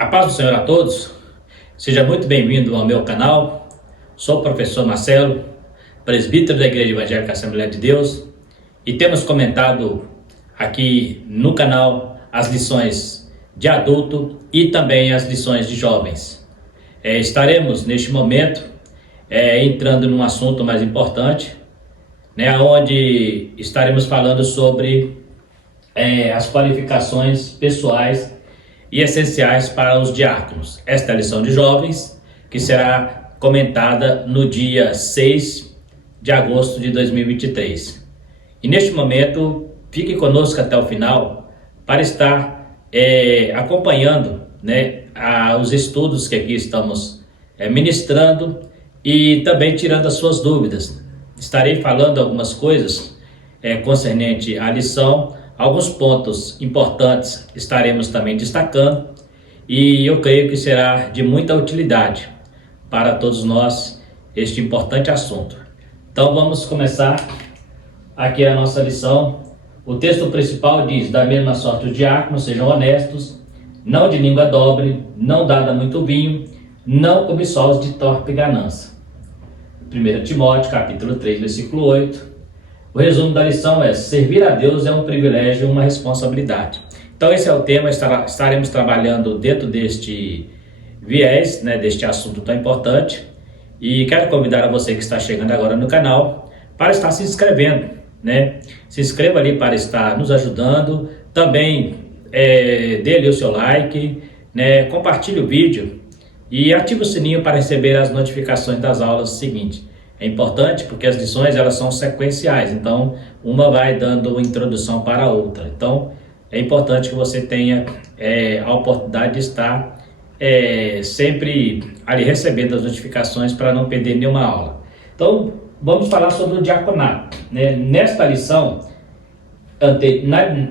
A paz do Senhor a todos, seja muito bem-vindo ao meu canal. Sou o professor Marcelo, presbítero da Igreja Evangélica Assembleia de Deus, e temos comentado aqui no canal as lições de adulto e também as lições de jovens. Estaremos neste momento entrando num assunto mais importante, onde estaremos falando sobre as qualificações pessoais e essenciais para os diáconos. Esta é a lição de jovens, que será comentada no dia 6 de agosto de 2023. E neste momento, fique conosco até o final para estar acompanhando os estudos que aqui estamos ministrando e também tirando as suas dúvidas. Estarei falando algumas coisas concernente à lição. Alguns pontos importantes estaremos também destacando e eu creio que será de muita utilidade para todos nós este importante assunto. Então vamos começar aqui a nossa lição. O texto principal diz: da mesma sorte os diáconos sejam honestos, não de língua dobre, não dada muito vinho, não cobiçosos de torpe ganância. 1 Timóteo capítulo 3, versículo 8. O resumo da lição é: servir a Deus é um privilégio e uma responsabilidade. Então esse é o tema, estaremos trabalhando dentro deste viés, deste assunto tão importante. E quero convidar a você que está chegando agora no canal para estar se inscrevendo, Se inscreva ali para estar nos ajudando. Também dê ali o seu like, compartilhe o vídeo e ative o sininho para receber as notificações das aulas seguintes. É importante porque as lições elas são sequenciais, então uma vai dando introdução para a outra. Então é importante que você tenha a oportunidade de estar sempre ali recebendo as notificações para não perder nenhuma aula. Então vamos falar sobre o diaconato. Nesta lição,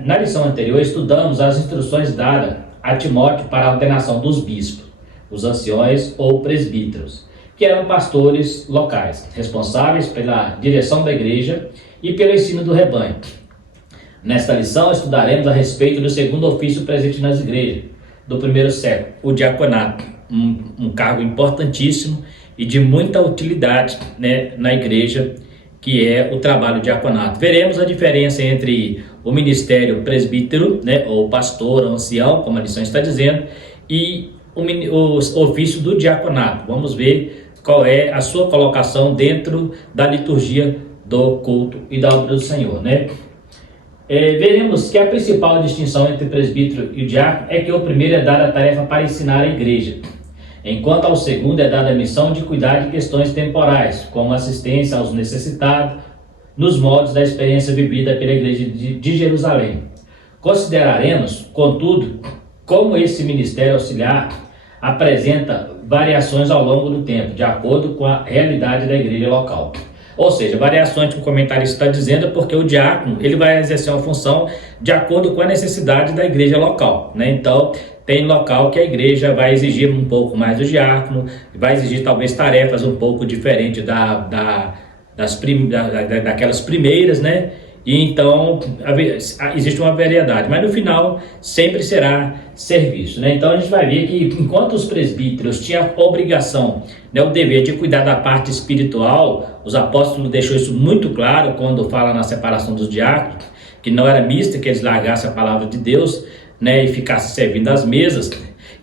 na lição anterior, estudamos as instruções dadas a Timóteo para a ordenação dos bispos, os anciões ou presbíteros, que eram pastores locais, responsáveis pela direção da igreja e pelo ensino do rebanho. Nesta lição, estudaremos a respeito do segundo ofício presente nas igrejas do primeiro século, o diaconato, um cargo importantíssimo e de muita utilidade na igreja, que é o trabalho diaconato. Veremos a diferença entre o ministério presbítero, ou pastor, ou ancião, como a lição está dizendo, e o ofício do diaconato. Vamos ver qual é a sua colocação dentro da liturgia do culto e da obra do Senhor, Veremos que a principal distinção entre o presbítero e o diácono é que o primeiro é dado a tarefa para ensinar a igreja, enquanto ao segundo é dada a missão de cuidar de questões temporais, como assistência aos necessitados, nos moldes da experiência vivida pela igreja de Jerusalém. Consideraremos, contudo, como esse ministério auxiliar apresenta variações ao longo do tempo, de acordo com a realidade da igreja local. Ou seja, variações que o comentarista está dizendo é porque o diácono ele vai exercer uma função de acordo com a necessidade da igreja local. Então, tem local que a igreja vai exigir um pouco mais do diácono, vai exigir talvez tarefas um pouco diferentes daquelas primeiras, E então existe uma variedade, mas no final sempre será serviço, Então a gente vai ver que enquanto os presbíteros tinham a obrigação, o dever de cuidar da parte espiritual, os apóstolos deixou isso muito claro quando fala na separação dos diáconos, que não era mista que eles largassem a palavra de Deus, e ficassem servindo às mesas.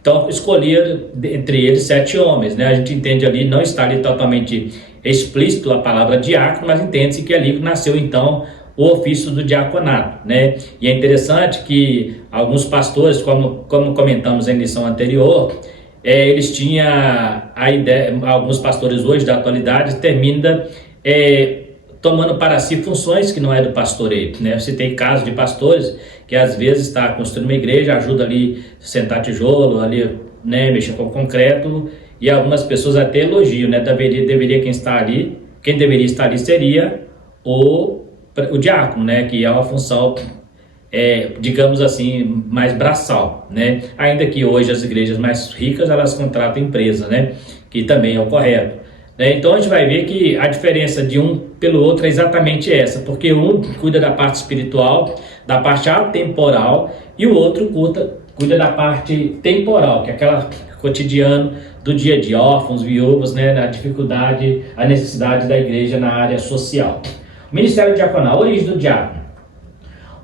Então escolheram entre eles 7 homens, A gente entende ali, não está ali totalmente explícito a palavra diácono, mas entende-se que ali nasceu então o ofício do diaconato, E é interessante que alguns pastores, como comentamos em lição anterior, eles tinham a ideia, alguns pastores hoje da atualidade terminam tomando para si funções que não é do pastoreio, Você tem casos de pastores que às vezes está construindo uma igreja, ajuda ali a sentar tijolo, ali, mexer com concreto, e algumas pessoas até elogiam, deveria quem deveria estar ali seria o diácono, que é uma função, digamos assim, mais braçal, Ainda que hoje as igrejas mais ricas, elas contratam empresa, Que também é o correto. Então a gente vai ver que a diferença de um pelo outro é exatamente essa, porque um cuida da parte espiritual, da parte atemporal, e o outro cuida da parte temporal, que é aquela cotidiano do dia a dia, órfãos, viúvas, né, a dificuldade, a necessidade da igreja na área social. O ministério diaconal, a origem do diácono.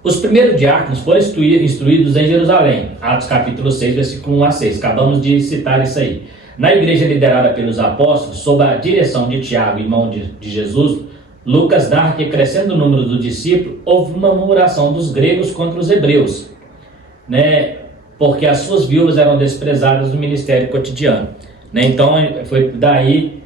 Os primeiros diáconos foram instruídos em Jerusalém, Atos capítulo 6, versículo 1 a 6, acabamos de citar isso aí. Na igreja liderada pelos apóstolos, sob a direção de Tiago, irmão de Jesus, Lucas narra que, crescendo o número dos discípulos, houve uma murmuração dos gregos contra os hebreus, né, porque as suas viúvas eram desprezadas no ministério cotidiano. Né? Então, foi daí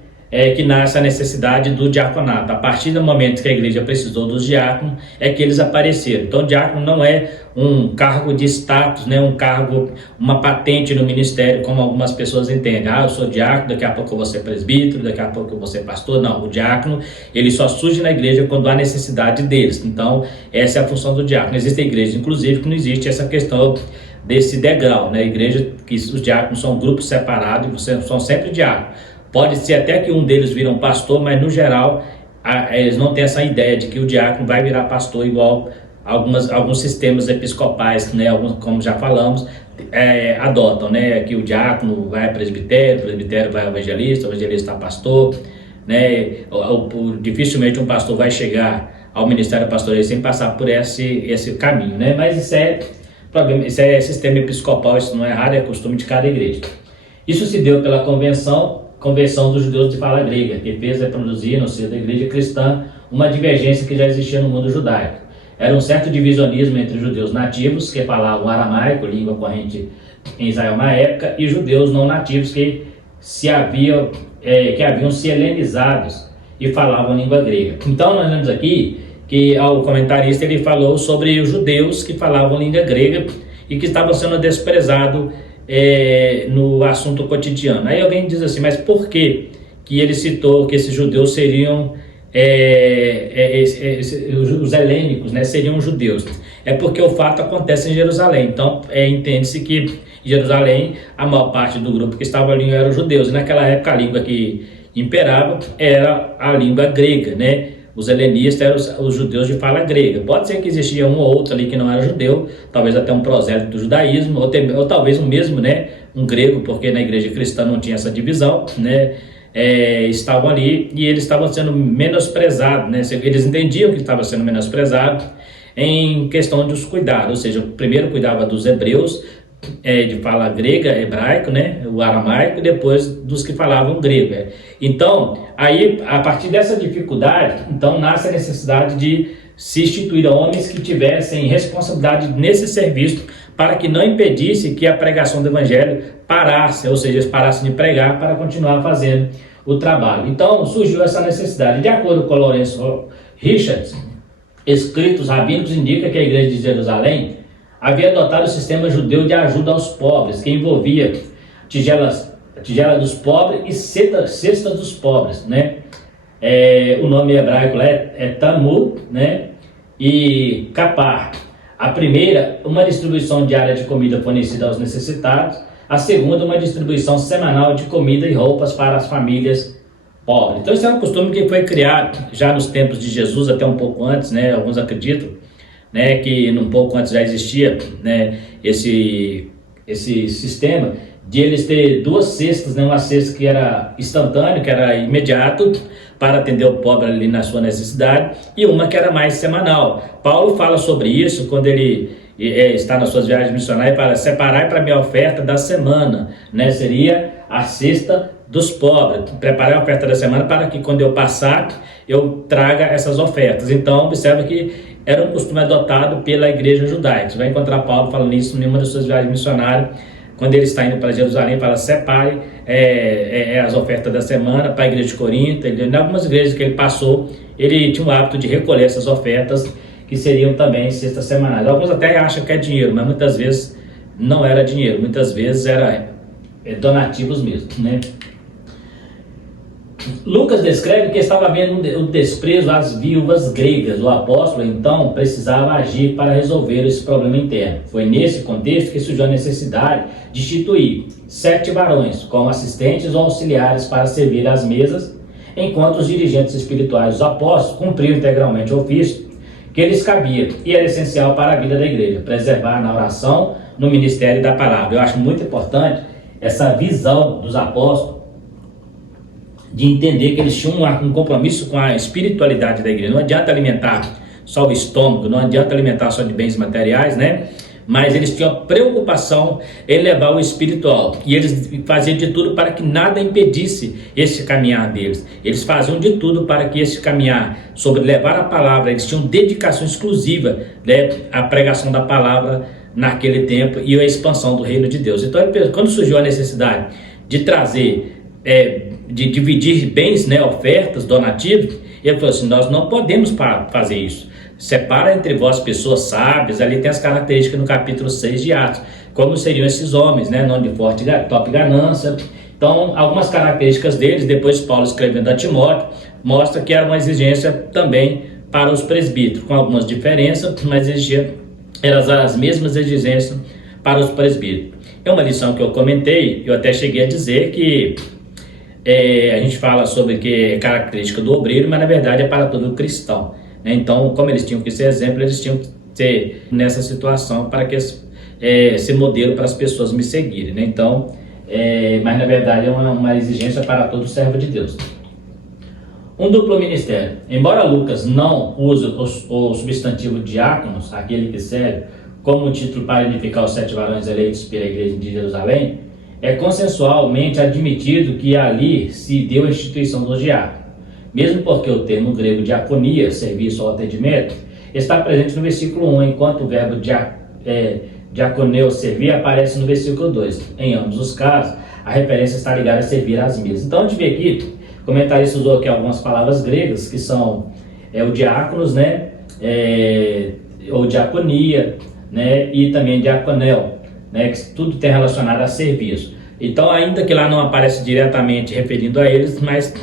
que nasce a necessidade do diaconato. A partir do momento que a igreja precisou dos diáconos, é que eles apareceram. Então, o diácono não é um cargo de status, né? Um cargo, uma patente no ministério, como algumas pessoas entendem. Eu sou diácono, daqui a pouco eu vou ser presbítero, daqui a pouco eu vou ser pastor. Não, o diácono, ele só surge na igreja quando há necessidade deles. Então, essa é a função do diácono. Existem igrejas, inclusive, que não existe essa questão desse degrau, né? Igreja que os diáconos são grupos separados e são sempre diáconos. Pode ser até que um deles vira um pastor, mas no geral eles não têm essa ideia de que o diácono vai virar pastor igual alguns sistemas episcopais, né? Alguns, como já falamos, adotam, né? Que o diácono vai a presbitério, o presbitério vai ao evangelista, o evangelista a pastor, né? Dificilmente um pastor vai chegar ao ministério pastoral sem passar por esse caminho, né? Mas isso é sistema episcopal, isso não é raro, é costume de cada igreja. Isso se deu pela conversão dos judeus de fala grega, que fez reproduzir no seio da igreja cristã uma divergência que já existia no mundo judaico. Era um certo divisionismo entre judeus nativos, que falavam aramaico, língua corrente em Israel na época, e judeus não nativos que haviam se helenizados e falavam a língua grega. Então nós vemos aqui que o comentarista ele falou sobre os judeus que falavam língua grega e que estavam sendo desprezados no assunto cotidiano. Aí alguém diz assim, mas por que ele citou que esses judeus seriam os helênicos, né, seriam judeus? É porque o fato acontece em Jerusalém. Então entende-se que em Jerusalém a maior parte do grupo que estava ali eram judeus, e naquela época a língua que imperava era a língua grega, né? Os helenistas eram os judeus de fala grega. Pode ser que existia um ou outro ali que não era judeu, talvez até um prosélito do judaísmo, ou talvez um mesmo, né, um grego, porque na igreja cristã não tinha essa divisão, né, estavam ali e eles estavam sendo menosprezados, né, eles entendiam que estavam sendo menosprezados em questão de os cuidar, ou seja, primeiro cuidava dos hebreus, de fala grega, hebraico, né, o aramaico, e depois dos que falavam grego. Então, aí, a partir dessa dificuldade, então nasce a necessidade de se instituir homens que tivessem responsabilidade nesse serviço, para que não impedisse que a pregação do evangelho parasse, ou seja, eles parassem de pregar para continuar fazendo o trabalho. Então, surgiu essa necessidade. De acordo com Lourenço Richards, escritos rabínicos indicam que a igreja de Jerusalém havia adotado o sistema judeu de ajuda aos pobres, que envolvia tigela dos pobres e cestas dos pobres, né? O nome hebraico lá é Talmud, né? E Kapar. A primeira, uma distribuição diária de comida fornecida aos necessitados. A segunda, uma distribuição semanal de comida e roupas para as famílias pobres. Então, esse é um costume que foi criado já nos tempos de Jesus, até um pouco antes, né? Alguns acreditam, né, que um pouco antes já existia, né, esse sistema de eles ter duas cestas, né, uma cesta que era instantânea, que era imediato para atender o pobre ali na sua necessidade, e uma que era mais semanal. Paulo fala sobre isso quando ele está nas suas viagens missionárias, para separar para a minha oferta da semana, né, seria a cesta dos pobres, preparar a oferta da semana para que quando eu passar eu traga essas ofertas. Então observa que era um costume adotado pela igreja judaica. Você vai encontrar Paulo falando isso em uma das suas viagens missionárias, quando ele está indo para Jerusalém, fala: separe as ofertas da semana para a igreja de Corinto. Em algumas igrejas que ele passou, ele tinha o hábito de recolher essas ofertas, que seriam também cestas semanais. Alguns até acham que é dinheiro, mas muitas vezes não era dinheiro, muitas vezes era donativos mesmo, né? Lucas descreve que estava havendo o desprezo às viúvas gregas. O apóstolo, então, precisava agir para resolver esse problema interno. Foi nesse contexto que surgiu a necessidade de instituir 7 varões como assistentes ou auxiliares para servir às mesas, enquanto os dirigentes espirituais dos apóstolos cumpriam integralmente o ofício que lhes cabia e era essencial para a vida da igreja: preservar na oração no ministério da palavra. Eu acho muito importante essa visão dos apóstolos de entender que eles tinham um compromisso com a espiritualidade da igreja. Não adianta alimentar só o estômago, não adianta alimentar só de bens materiais, né? Mas eles tinham preocupação em levar o espiritual, e eles faziam de tudo para que nada impedisse esse caminhar deles. Eles faziam de tudo para que esse caminhar sobre levar a palavra, eles tinham dedicação exclusiva, né, à pregação da palavra naquele tempo e a expansão do reino de Deus. Então, quando surgiu a necessidade de trazer, de dividir bens, né, ofertas, donativos, ele falou assim: nós não podemos fazer isso. Separa entre vós pessoas sábias. Ali tem as características no capítulo 6 de Atos, como seriam esses homens, né? Não de forte top ganância. Então, algumas características deles, depois Paulo escrevendo a Timóteo, mostra que era uma exigência também para os presbíteros, com algumas diferenças, mas eram as mesmas exigências para os presbíteros. É uma lição que eu comentei, eu até cheguei a dizer que a gente fala sobre que é característica do obreiro, mas na verdade é para todo cristão. Então, como eles tinham que ser exemplo, eles tinham que ser nessa situação para que ser modelo para as pessoas me seguirem, né? Então, mas na verdade é uma exigência para todo servo de Deus. Um duplo ministério. Embora Lucas não use o substantivo diáconos, aquele que serve, como título para edificar os 7 varões eleitos pela igreja de Jerusalém, é consensualmente admitido que ali se deu a instituição dos diáconos. Mesmo porque o termo grego diaconia, serviço ou atendimento, está presente no versículo 1, enquanto o verbo diaconeu, servir, aparece no versículo 2. Em ambos os casos, a referência está ligada a servir às mesas. Então, a gente vê aqui, o comentarista usou aqui algumas palavras gregas, que são o diáconos, né, ou diaconia, né, e também diaconel, né, que tudo tem relacionado a serviço. Então, ainda que lá não aparece diretamente referindo a eles, mas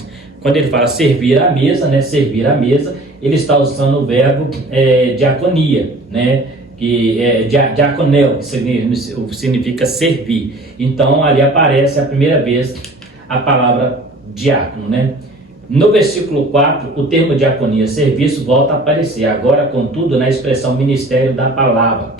quando ele fala servir à mesa, né, servir à mesa, ele está usando o verbo diaconia, né, que é diaconel, que significa servir. Então, ali aparece a primeira vez a palavra diácono, né. No versículo 4, o termo diaconia, serviço, volta a aparecer, agora, contudo, na expressão ministério da palavra.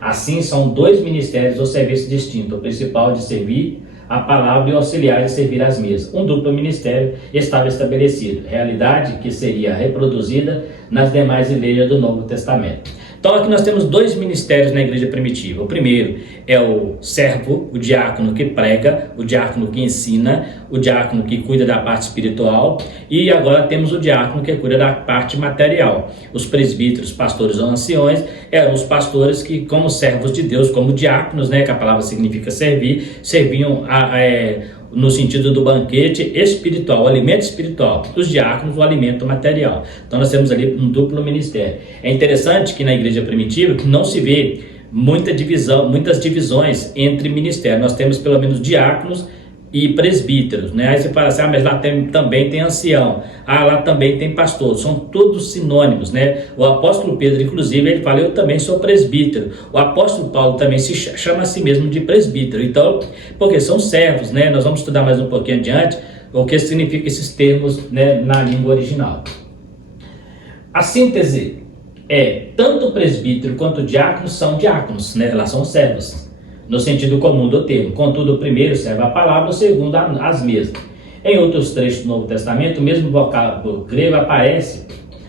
Assim, são 2 ministérios ou serviços distintos, o principal de servir a palavra e o auxiliar de servir às mesas. Um duplo ministério estava estabelecido, realidade que seria reproduzida nas demais igrejas do Novo Testamento. Então aqui nós temos 2 ministérios na igreja primitiva. O primeiro é o servo, o diácono que prega, o diácono que ensina, o diácono que cuida da parte espiritual, e agora temos o diácono que cuida da parte material. Os presbíteros, pastores ou anciões eram os pastores que, como servos de Deus, como diáconos, né, que a palavra significa servir, serviam no sentido do banquete espiritual, o alimento espiritual, os diáconos, o alimento material. Então nós temos ali um duplo ministério. É interessante que na igreja primitiva não se vê muitas divisões entre ministérios. Nós temos pelo menos diáconos e presbíteros, né? Aí você fala assim: mas lá também tem ancião, lá também tem pastor, são todos sinônimos, né? O apóstolo Pedro, inclusive, ele fala: eu também sou presbítero. O apóstolo Paulo também se chama a si mesmo de presbítero. Então, porque são servos, né? Nós vamos estudar mais um pouquinho adiante o que significa esses termos, né, na língua original. A síntese tanto o presbítero quanto o diácono são diáconos, né? Elas são servos, no sentido comum do termo. Contudo, o primeiro serve a palavra, o segundo as mesmas. Em outros trechos do Novo Testamento, o mesmo vocábulo grego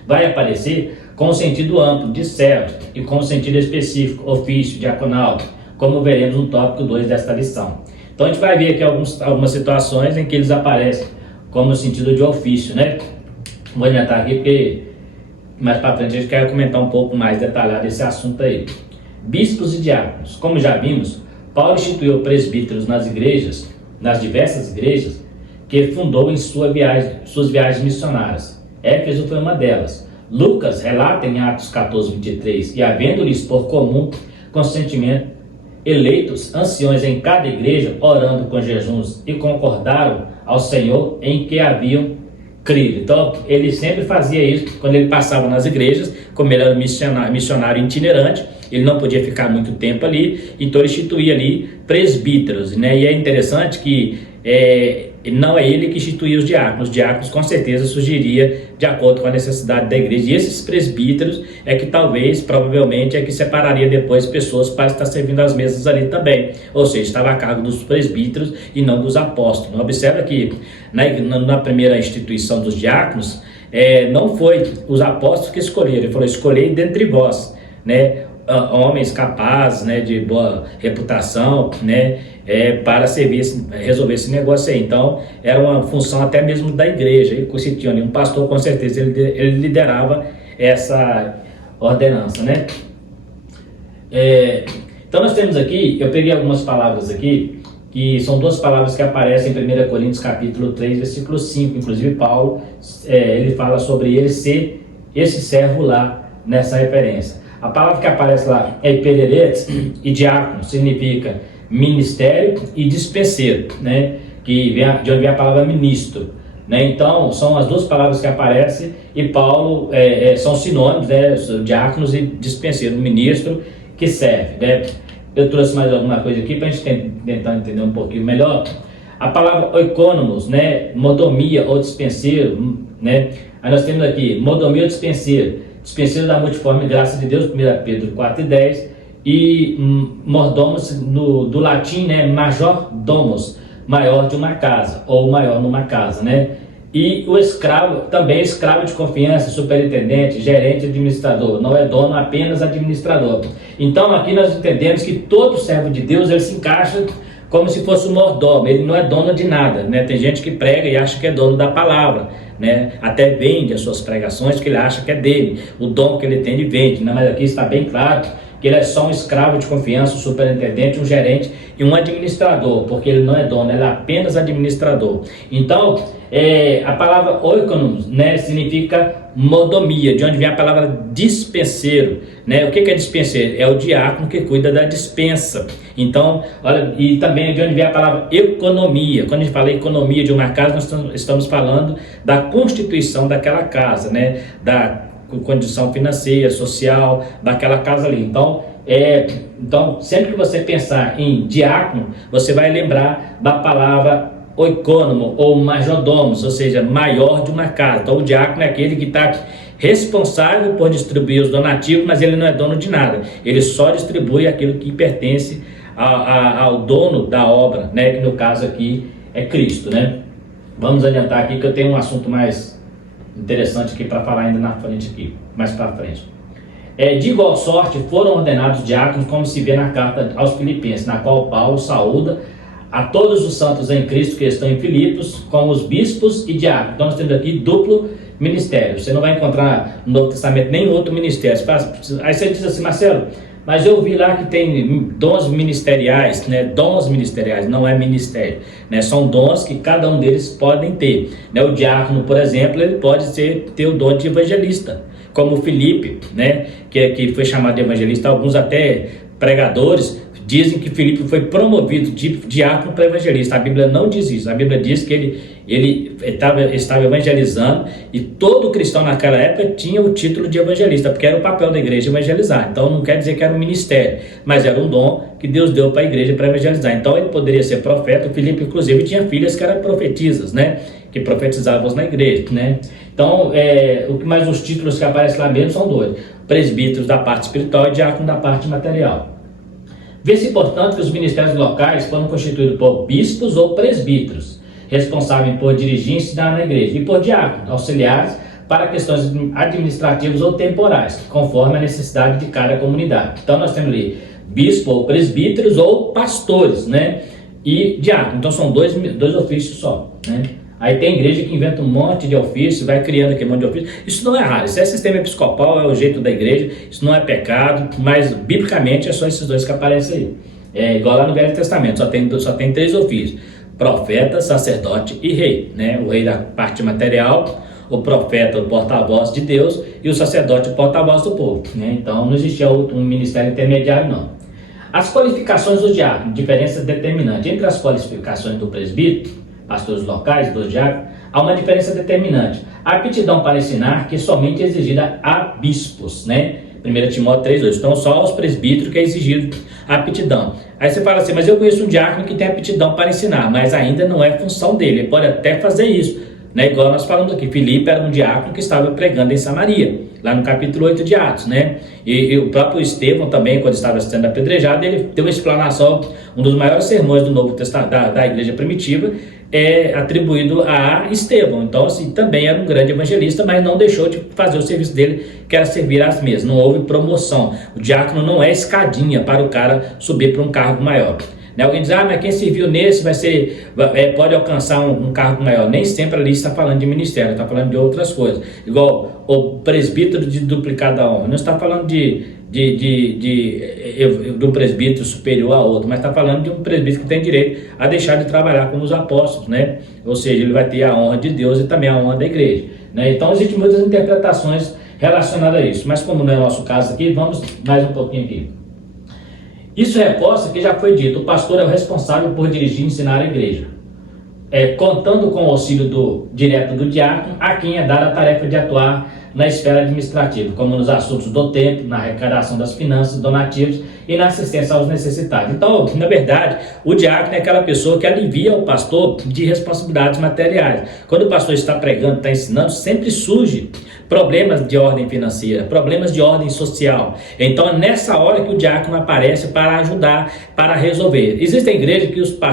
vai aparecer com o sentido amplo de servo e com o sentido específico, ofício, diaconal, como veremos no tópico 2 desta lição. Então a gente vai ver aqui algumas situações em que eles aparecem como no sentido de ofício, né? Vou adiantar aqui porque mais para frente a gente quer comentar um pouco mais detalhado esse assunto aí. Bispos e diáconos. Como já vimos, Paulo instituiu presbíteros nas diversas igrejas que fundou em suas viagens missionárias. Éfeso foi uma delas. Lucas relata em Atos 14, 23, e havendo-lhes por comum consentimento eleitos anciões em cada igreja, orando com jejuns, e concordaram ao Senhor em que haviam crido. Então, ele sempre fazia isso quando ele passava nas igrejas, como ele era missionário itinerante, ele não podia ficar muito tempo ali, então ele instituía ali presbíteros, né? E é interessante que não é ele que instituiu os diáconos. Os diáconos com certeza surgiria de acordo com a necessidade da igreja. E esses presbíteros é que talvez, provavelmente, é que separaria depois pessoas para estar servindo as mesas ali também. Ou seja, estava a cargo dos presbíteros e não dos apóstolos. Observa que na primeira instituição dos diáconos, não foi os apóstolos que escolheram. Ele falou, escolhei dentre vós, né, homens capazes, né, de boa reputação, né, para resolver esse negócio aí. Então, era uma função até mesmo da igreja. E se tinha um pastor, com certeza, ele liderava essa ordenança, né? Então, nós temos aqui, eu peguei algumas palavras aqui, que são duas palavras que aparecem em 1 Coríntios capítulo 3, versículo 5. Inclusive, Paulo, ele fala sobre ele ser esse servo lá, nessa referência. A palavra que aparece lá é hipereretes, e diácono significa ministério e dispenseiro, né? De onde vem a palavra ministro, né? Então, são as duas palavras que aparecem, e Paulo são sinônimos, né? Diáconos e dispenseiro, ministro que serve, né? Eu trouxe mais alguma coisa aqui para a gente tentar entender um pouquinho melhor. A palavra oikonomos, né? Modomia ou dispenseiro, né? Aí nós temos aqui modomia ou dispenseiro. Dispenseiro da multiforme graça de Deus, 1 Pedro 4:10, e mordomos do latim, né, major domus, maior de uma casa, ou maior numa casa, né? E o escravo, também escravo de confiança, superintendente, gerente, administrador, não é dono, apenas administrador. Então aqui nós entendemos que todo servo de Deus, ele se encaixa como se fosse um mordomo, ele não é dono de nada, né? Tem gente que prega e acha que é dono da palavra, né? Até vende as suas pregações que ele acha que é dele, o dom que ele tem ele vende, né? Mas aqui está bem claro que ele é só um escravo de confiança, um superintendente, um gerente e um administrador, porque ele não é dono, ele é apenas administrador. Então, a palavra oikonomos, né, significa modomia, de onde vem a palavra dispenseiro, né? O que é dispenseiro? É o diácono que cuida da dispensa. Então, olha, e também de onde vem a palavra economia. Quando a gente fala economia de uma casa, nós estamos falando da constituição daquela casa, né? Da condição financeira, social, daquela casa ali. Então, sempre que você pensar em diácono, você vai lembrar da palavra oikonomo ou majordomos, ou seja, maior de uma casa. Então, o diácono é aquele que está responsável por distribuir os donativos, mas ele não é dono de nada. Ele só distribui aquilo que pertence ao dono da obra, né? Que no caso aqui é Cristo, né? Vamos adiantar aqui que eu tenho um assunto mais interessante aqui para falar ainda na frente aqui, mais para frente. De igual sorte foram ordenados diáconos, como se vê na carta aos Filipenses, na qual Paulo saúda a todos os santos em Cristo que estão em Filipos, como os bispos e diáconos. Então nós temos aqui duplo ministério. Você não vai encontrar no Novo Testamento nenhum outro ministério. Aí você diz assim, Marcelo, mas eu vi lá que tem dons ministeriais, né? Dons ministeriais, não é ministério, né? São dons que cada um deles podem ter, né? O diácono, por exemplo, ele pode ter o dom de evangelista, como o Filipe, né? Que foi chamado de evangelista. Alguns até pregadores dizem que Filipe foi promovido de diácono para evangelista. A Bíblia não diz isso. A Bíblia diz que ele estava evangelizando, e todo cristão naquela época tinha o título de evangelista, porque era o papel da igreja evangelizar. Então não quer dizer que era um ministério, mas era um dom que Deus deu para a igreja para evangelizar. Então ele poderia ser profeta. O Filipe, inclusive, tinha filhas que eram profetisas, né? Que profetizavam na igreja, né? Então, mas os títulos que aparecem lá mesmo são dois: presbíteros da parte espiritual e diácono da parte material. Vê-se, portanto, que os ministérios locais foram constituídos por bispos ou presbíteros, responsáveis por dirigir e ensinar na igreja, e por diáconos, auxiliares para questões administrativas ou temporais, conforme a necessidade de cada comunidade. Então nós temos ali bispo ou presbíteros ou pastores, né? E diácono. Então são dois ofícios só, né? Aí tem igreja que inventa um monte de ofício, vai criando aquele monte de ofício. Isso não é raro, isso é sistema episcopal, é o jeito da igreja, isso não é pecado, mas biblicamente é só esses dois que aparecem aí. É igual lá no Velho Testamento, só tem três ofícios: profeta, sacerdote e rei, né? O rei da parte material, o profeta, o porta-voz de Deus, e o sacerdote, o porta-voz do povo, né? Então não existia um ministério intermediário, não. As qualificações do diácono, diferença determinante entre as qualificações do presbítero, pastores locais, dos diáconos, há uma diferença determinante: a aptidão para ensinar, que é somente exigida a bispos, né? 1 Timóteo 3:2. Então só aos presbíteros que é exigido a aptidão. Aí você fala assim, mas eu conheço um diácono que tem aptidão para ensinar, mas ainda não é função dele, ele pode até fazer isso, né? Igual nós falamos aqui, Filipe era um diácono que estava pregando em Samaria, lá no capítulo 8 de Atos, né? E o próprio Estevão também, quando estava sendo apedrejado, ele deu uma explanação, um dos maiores sermões do Novo Testamento, da igreja primitiva, é atribuído a Estevão. Então, assim, também era um grande evangelista, mas não deixou de fazer o serviço dele, que era servir às mesas. Não houve promoção. O diácono não é escadinha para o cara subir para um cargo maior. Né? Alguém diz, mas quem serviu nesse pode alcançar um cargo maior. Nem sempre ali está falando de ministério, está falando de outras coisas. Igual o presbítero de duplicada honra. Não está falando de um presbítero superior a outro, mas está falando de um presbítero que tem direito a deixar de trabalhar como os apóstolos, né? Ou seja, ele vai ter a honra de Deus e também a honra da igreja, né? Então existem muitas interpretações relacionadas a isso, mas como não é o nosso caso aqui, vamos mais um pouquinho aqui. Isso reforça que já foi dito, o pastor é o responsável por dirigir e ensinar a igreja, contando com o auxílio direto do diácono, a quem é dada a tarefa de atuar na esfera administrativa, como nos assuntos do templo, na arrecadação das finanças, donativos e na assistência aos necessitados. Então, na verdade, o diácono é aquela pessoa que alivia o pastor de responsabilidades materiais. Quando o pastor está pregando, está ensinando, sempre surge problemas de ordem financeira, problemas de ordem social. Então, é nessa hora que o diácono aparece para ajudar, para resolver. Existem igrejas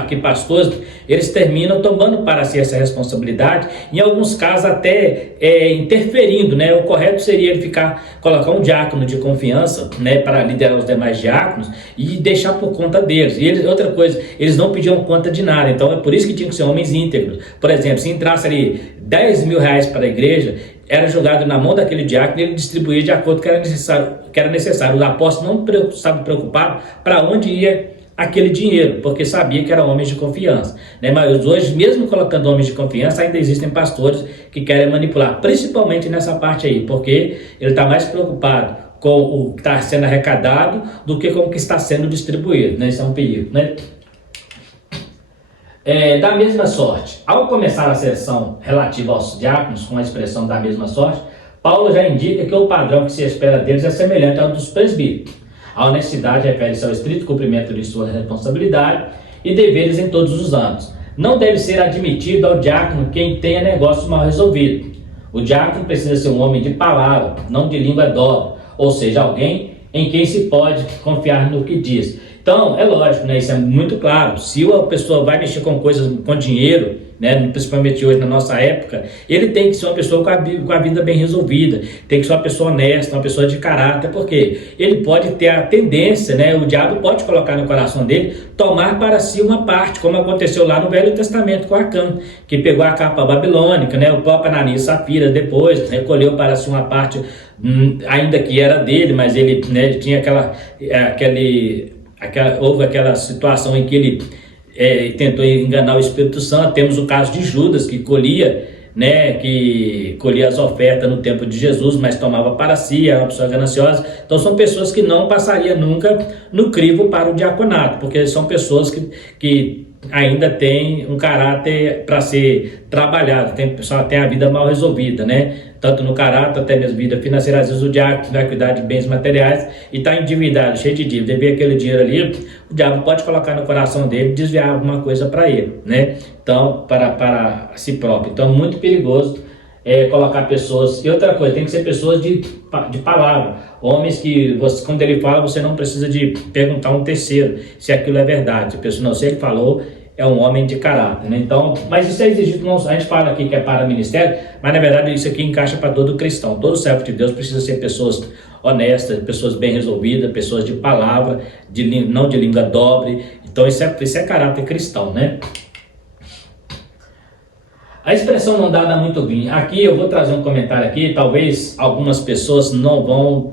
que pastores, eles terminam tomando para si essa responsabilidade, em alguns casos até interferindo, né? O correto seria ele colocar um diácono de confiança, né, para liderar os demais diáconos e deixar por conta deles. E outra coisa, eles não pediam conta de nada, então é por isso que tinham que ser homens íntegros. Por exemplo, se entrasse ali 10 mil reais para a igreja, era jogado na mão daquele diácono e ele distribuía de acordo com o que era necessário. O apóstolo não estava preocupado para onde ia aquele dinheiro, porque sabia que eram homens de confiança, né? Mas hoje, mesmo colocando homens de confiança, ainda existem pastores que querem manipular, principalmente nessa parte aí, porque ele está mais preocupado com o que está sendo arrecadado do que com o que está sendo distribuído, né? Isso é um perigo, né? Da mesma sorte, ao começar a sessão relativa aos diáconos, com a expressão da mesma sorte, Paulo já indica que o padrão que se espera deles é semelhante ao dos presbíteros. A honestidade refere-se ao estrito cumprimento de sua responsabilidade e deveres em todos os âmbitos. Não deve ser admitido ao diácono quem tenha negócio mal resolvido. O diácono precisa ser um homem de palavra, não de língua dobre, ou seja, alguém em quem se pode confiar no que diz. Então, é lógico, né? Isso é muito claro. Se a pessoa vai mexer com coisas, com dinheiro, né? Principalmente hoje na nossa época, ele tem que ser uma pessoa com a vida bem resolvida, tem que ser uma pessoa honesta, uma pessoa de caráter, porque ele pode ter a tendência, né? O diabo pode colocar no coração dele, tomar para si uma parte, como aconteceu lá no Velho Testamento com Acã, que pegou a capa babilônica, né? O próprio Ananias e Safira depois recolheu para si uma parte, ainda que era dele, mas ele, né, ele tinha houve aquela situação em que ele tentou enganar o Espírito Santo. Temos o caso de Judas, que colhia as ofertas no tempo de Jesus, mas tomava para si, era uma pessoa gananciosa. Então são pessoas que não passariam nunca no crivo para o diaconato, porque são pessoas que ainda têm um caráter para ser trabalhado, tem a vida mal resolvida, né? Tanto no caráter, até mesmo vida financeira. Às vezes o diácono vai cuidar de bens materiais e está endividado, cheio de dívida, deve aquele dinheiro ali, o diabo pode colocar no coração dele, desviar alguma coisa para ele, né? Então, para si próprio. Então, é muito perigoso colocar pessoas. E outra coisa, tem que ser pessoas de palavra, homens que, quando ele fala, você não precisa de perguntar a um terceiro se aquilo é verdade. A pessoa, não, se ele falou, é um homem de caráter, né? Então, mas isso é exigido, a gente fala aqui que é para ministério, mas na verdade isso aqui encaixa para todo cristão. Todo servo de Deus precisa ser pessoas honestas, pessoas bem resolvidas, pessoas de palavra, não de língua dobre. Então isso é caráter cristão, né? A expressão não dada muito bem. Aqui eu vou trazer um comentário aqui, talvez algumas pessoas não vão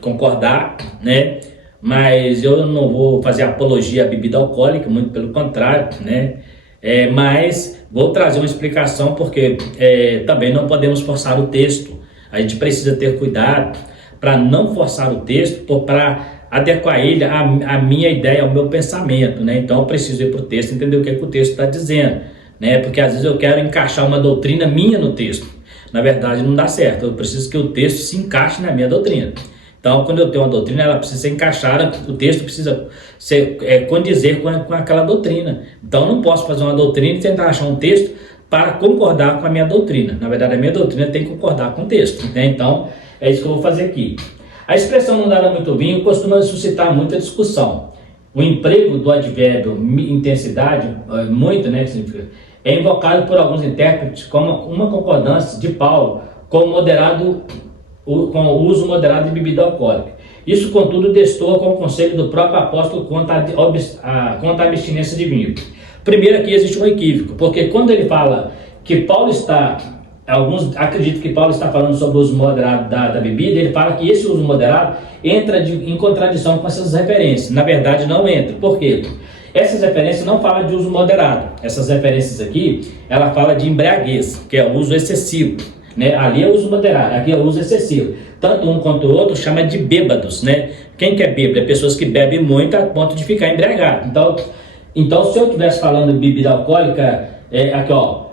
concordar, né? Mas eu não vou fazer apologia à bebida alcoólica, muito pelo contrário, né? Mas vou trazer uma explicação, porque também não podemos forçar o texto. A gente precisa ter cuidado para não forçar o texto, para adequar ele à minha ideia, ao meu pensamento, né? Então eu preciso ir para o texto, entender o que o texto está dizendo, né? Porque às vezes eu quero encaixar uma doutrina minha no texto. na verdade não dá certo. Eu preciso que o texto se encaixe na minha doutrina. Então, quando eu tenho uma doutrina, ela precisa ser encaixada, o texto precisa condizer com aquela doutrina. Então, eu não posso fazer uma doutrina e tentar achar um texto para concordar com a minha doutrina. Na verdade, a minha doutrina tem que concordar com o texto, né? Então, é isso que eu vou fazer aqui. A expressão não dá muito vinho costuma suscitar muita discussão. O emprego do advérbio intensidade, muito, né, é invocado por alguns intérpretes como uma concordância de Paulo com o uso moderado de bebida alcoólica. Isso, contudo, destoa com o conselho do próprio apóstolo quanto à abstinência de vinho. Primeiro, aqui existe um equívoco, porque quando ele fala que Paulo está... Alguns acreditam que Paulo está falando sobre o uso moderado da bebida. Ele fala que esse uso moderado entra em contradição com essas referências. Na verdade, não entra. Por quê? Essas referências não falam de uso moderado. Essas referências aqui, ela fala de embriaguez, que é o uso excessivo, né? Ali é o uso moderado, aqui é o uso excessivo. Tanto um quanto o outro chama de bêbados, né? Quem que é bêbado? É pessoas que bebem muito a ponto de ficar embriagado. Então se eu estivesse falando de bebida alcoólica, aqui ó,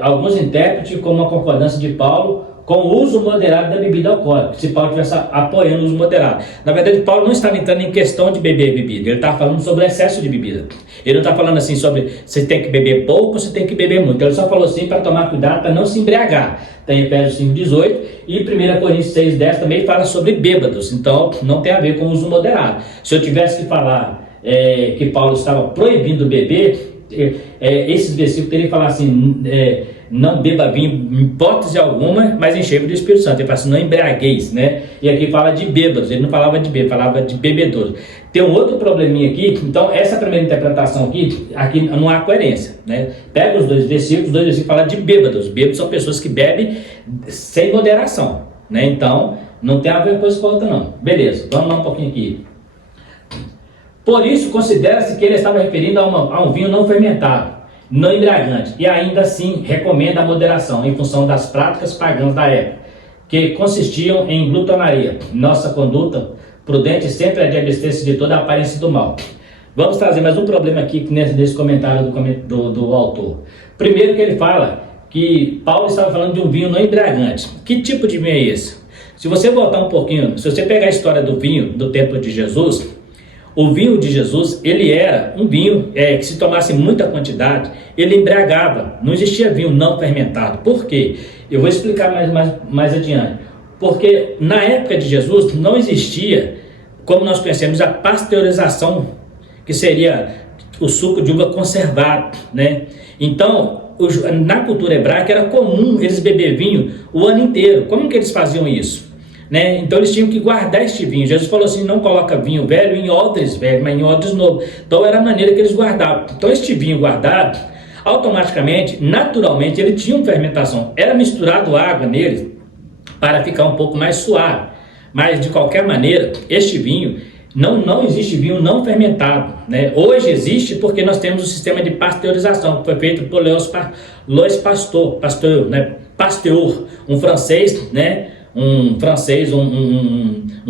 alguns intérpretes como a concordância de Paulo com o uso moderado da bebida alcoólica, se Paulo estivesse apoiando o uso moderado. Na verdade, Paulo não estava entrando em questão de beber bebida, ele estava falando sobre excesso de bebida. Ele não está falando assim sobre você tem que beber pouco, você tem que beber muito. Ele só falou assim para tomar cuidado, para não se embriagar. Tem Efésios 5,18 e 1 Coríntios 6,10 também fala sobre bêbados, então não tem a ver com o uso moderado. Se eu tivesse que falar que Paulo estava proibindo beber, esses versículos teriam que falar assim, não beba vinho em hipótese alguma, mas enchei-vos do Espírito Santo. Ele fala assim, não embriagueis, né? E aqui fala de bêbados, ele não falava de bêbado, falava de bebedores. Tem um outro probleminha aqui, então essa primeira interpretação aqui não há coerência, né? Pega os dois versículos falam de bêbados. Bêbados são pessoas que bebem sem moderação, né? Então, não tem a ver com coisa com a outra não. Beleza, vamos lá um pouquinho aqui. Por isso, considera-se que ele estava referindo a um vinho não fermentado, não embriagante, e ainda assim recomenda a moderação em função das práticas pagãs da época, que consistiam em glutonaria. Nossa conduta prudente sempre é de abster-se de toda a aparência do mal. Vamos trazer mais um problema aqui nesse comentário do autor. Primeiro que ele fala que Paulo estava falando de um vinho não embriagante. Que tipo de vinho é esse? Se você voltar um pouquinho, se você pegar a história do vinho do tempo de Jesus, o vinho de Jesus, ele era um vinho que se tomasse muita quantidade, ele embriagava. Não existia vinho não fermentado. Por quê? Eu vou explicar mais adiante. Porque na época de Jesus não existia, como nós conhecemos, a pasteurização, que seria o suco de uva conservado, né? Então, na cultura hebraica era comum eles beber vinho o ano inteiro. Como que eles faziam isso? Né? Então eles tinham que guardar este vinho. Jesus falou assim, não coloca vinho velho em odres velhos, mas em odres novos. Então era a maneira que eles guardavam. Então este vinho guardado, automaticamente, naturalmente, ele tinha uma fermentação. Era misturado água nele para ficar um pouco mais suave. Mas de qualquer maneira, este vinho, não existe vinho não fermentado, né? Hoje existe porque nós temos o sistema de pasteurização, que foi feito por Louis Pasteur, né? Pasteur, um francês, né? Um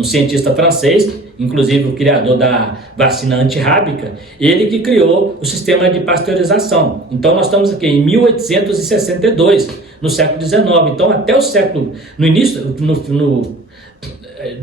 cientista francês, inclusive o criador da vacina antirrábica, ele que criou o sistema de pasteurização. Então nós estamos aqui em 1862, no século XIX. Então até o século,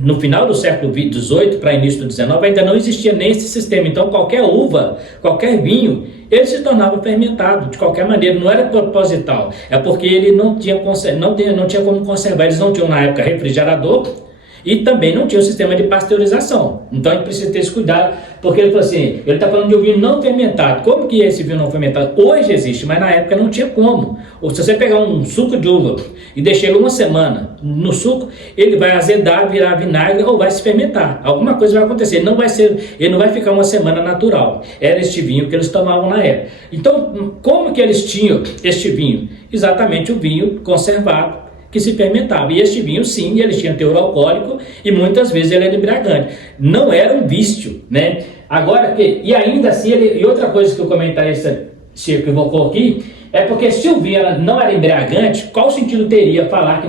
no final do século XVIII para início do XIX, ainda não existia nem esse sistema. Então qualquer uva, qualquer vinho, ele se tornava fermentado de qualquer maneira, não era proposital, é porque ele não tinha como conservar, eles não tinham na época refrigerador e também não tinha o sistema de pasteurização. Então a gente precisa ter esse cuidado, porque ele falou assim, ele está falando de um vinho não fermentado. Como que é esse vinho não fermentado? Hoje existe, mas na época não tinha como. Ou se você pegar um suco de uva e deixar ele uma semana no suco, ele vai azedar, virar vinagre ou vai se fermentar. Alguma coisa vai acontecer, ele não vai ficar uma semana natural. Era este vinho que eles tomavam na época. Então, como que eles tinham este vinho? Exatamente o vinho conservado, que se fermentava. E este vinho, sim, ele tinha teor alcoólico e muitas vezes ele era embriagante. Não era um vício, né? Agora, e ainda assim, e outra coisa que o comentarista se equivocou aqui, É porque se o vinho não era embriagante, qual sentido teria falar que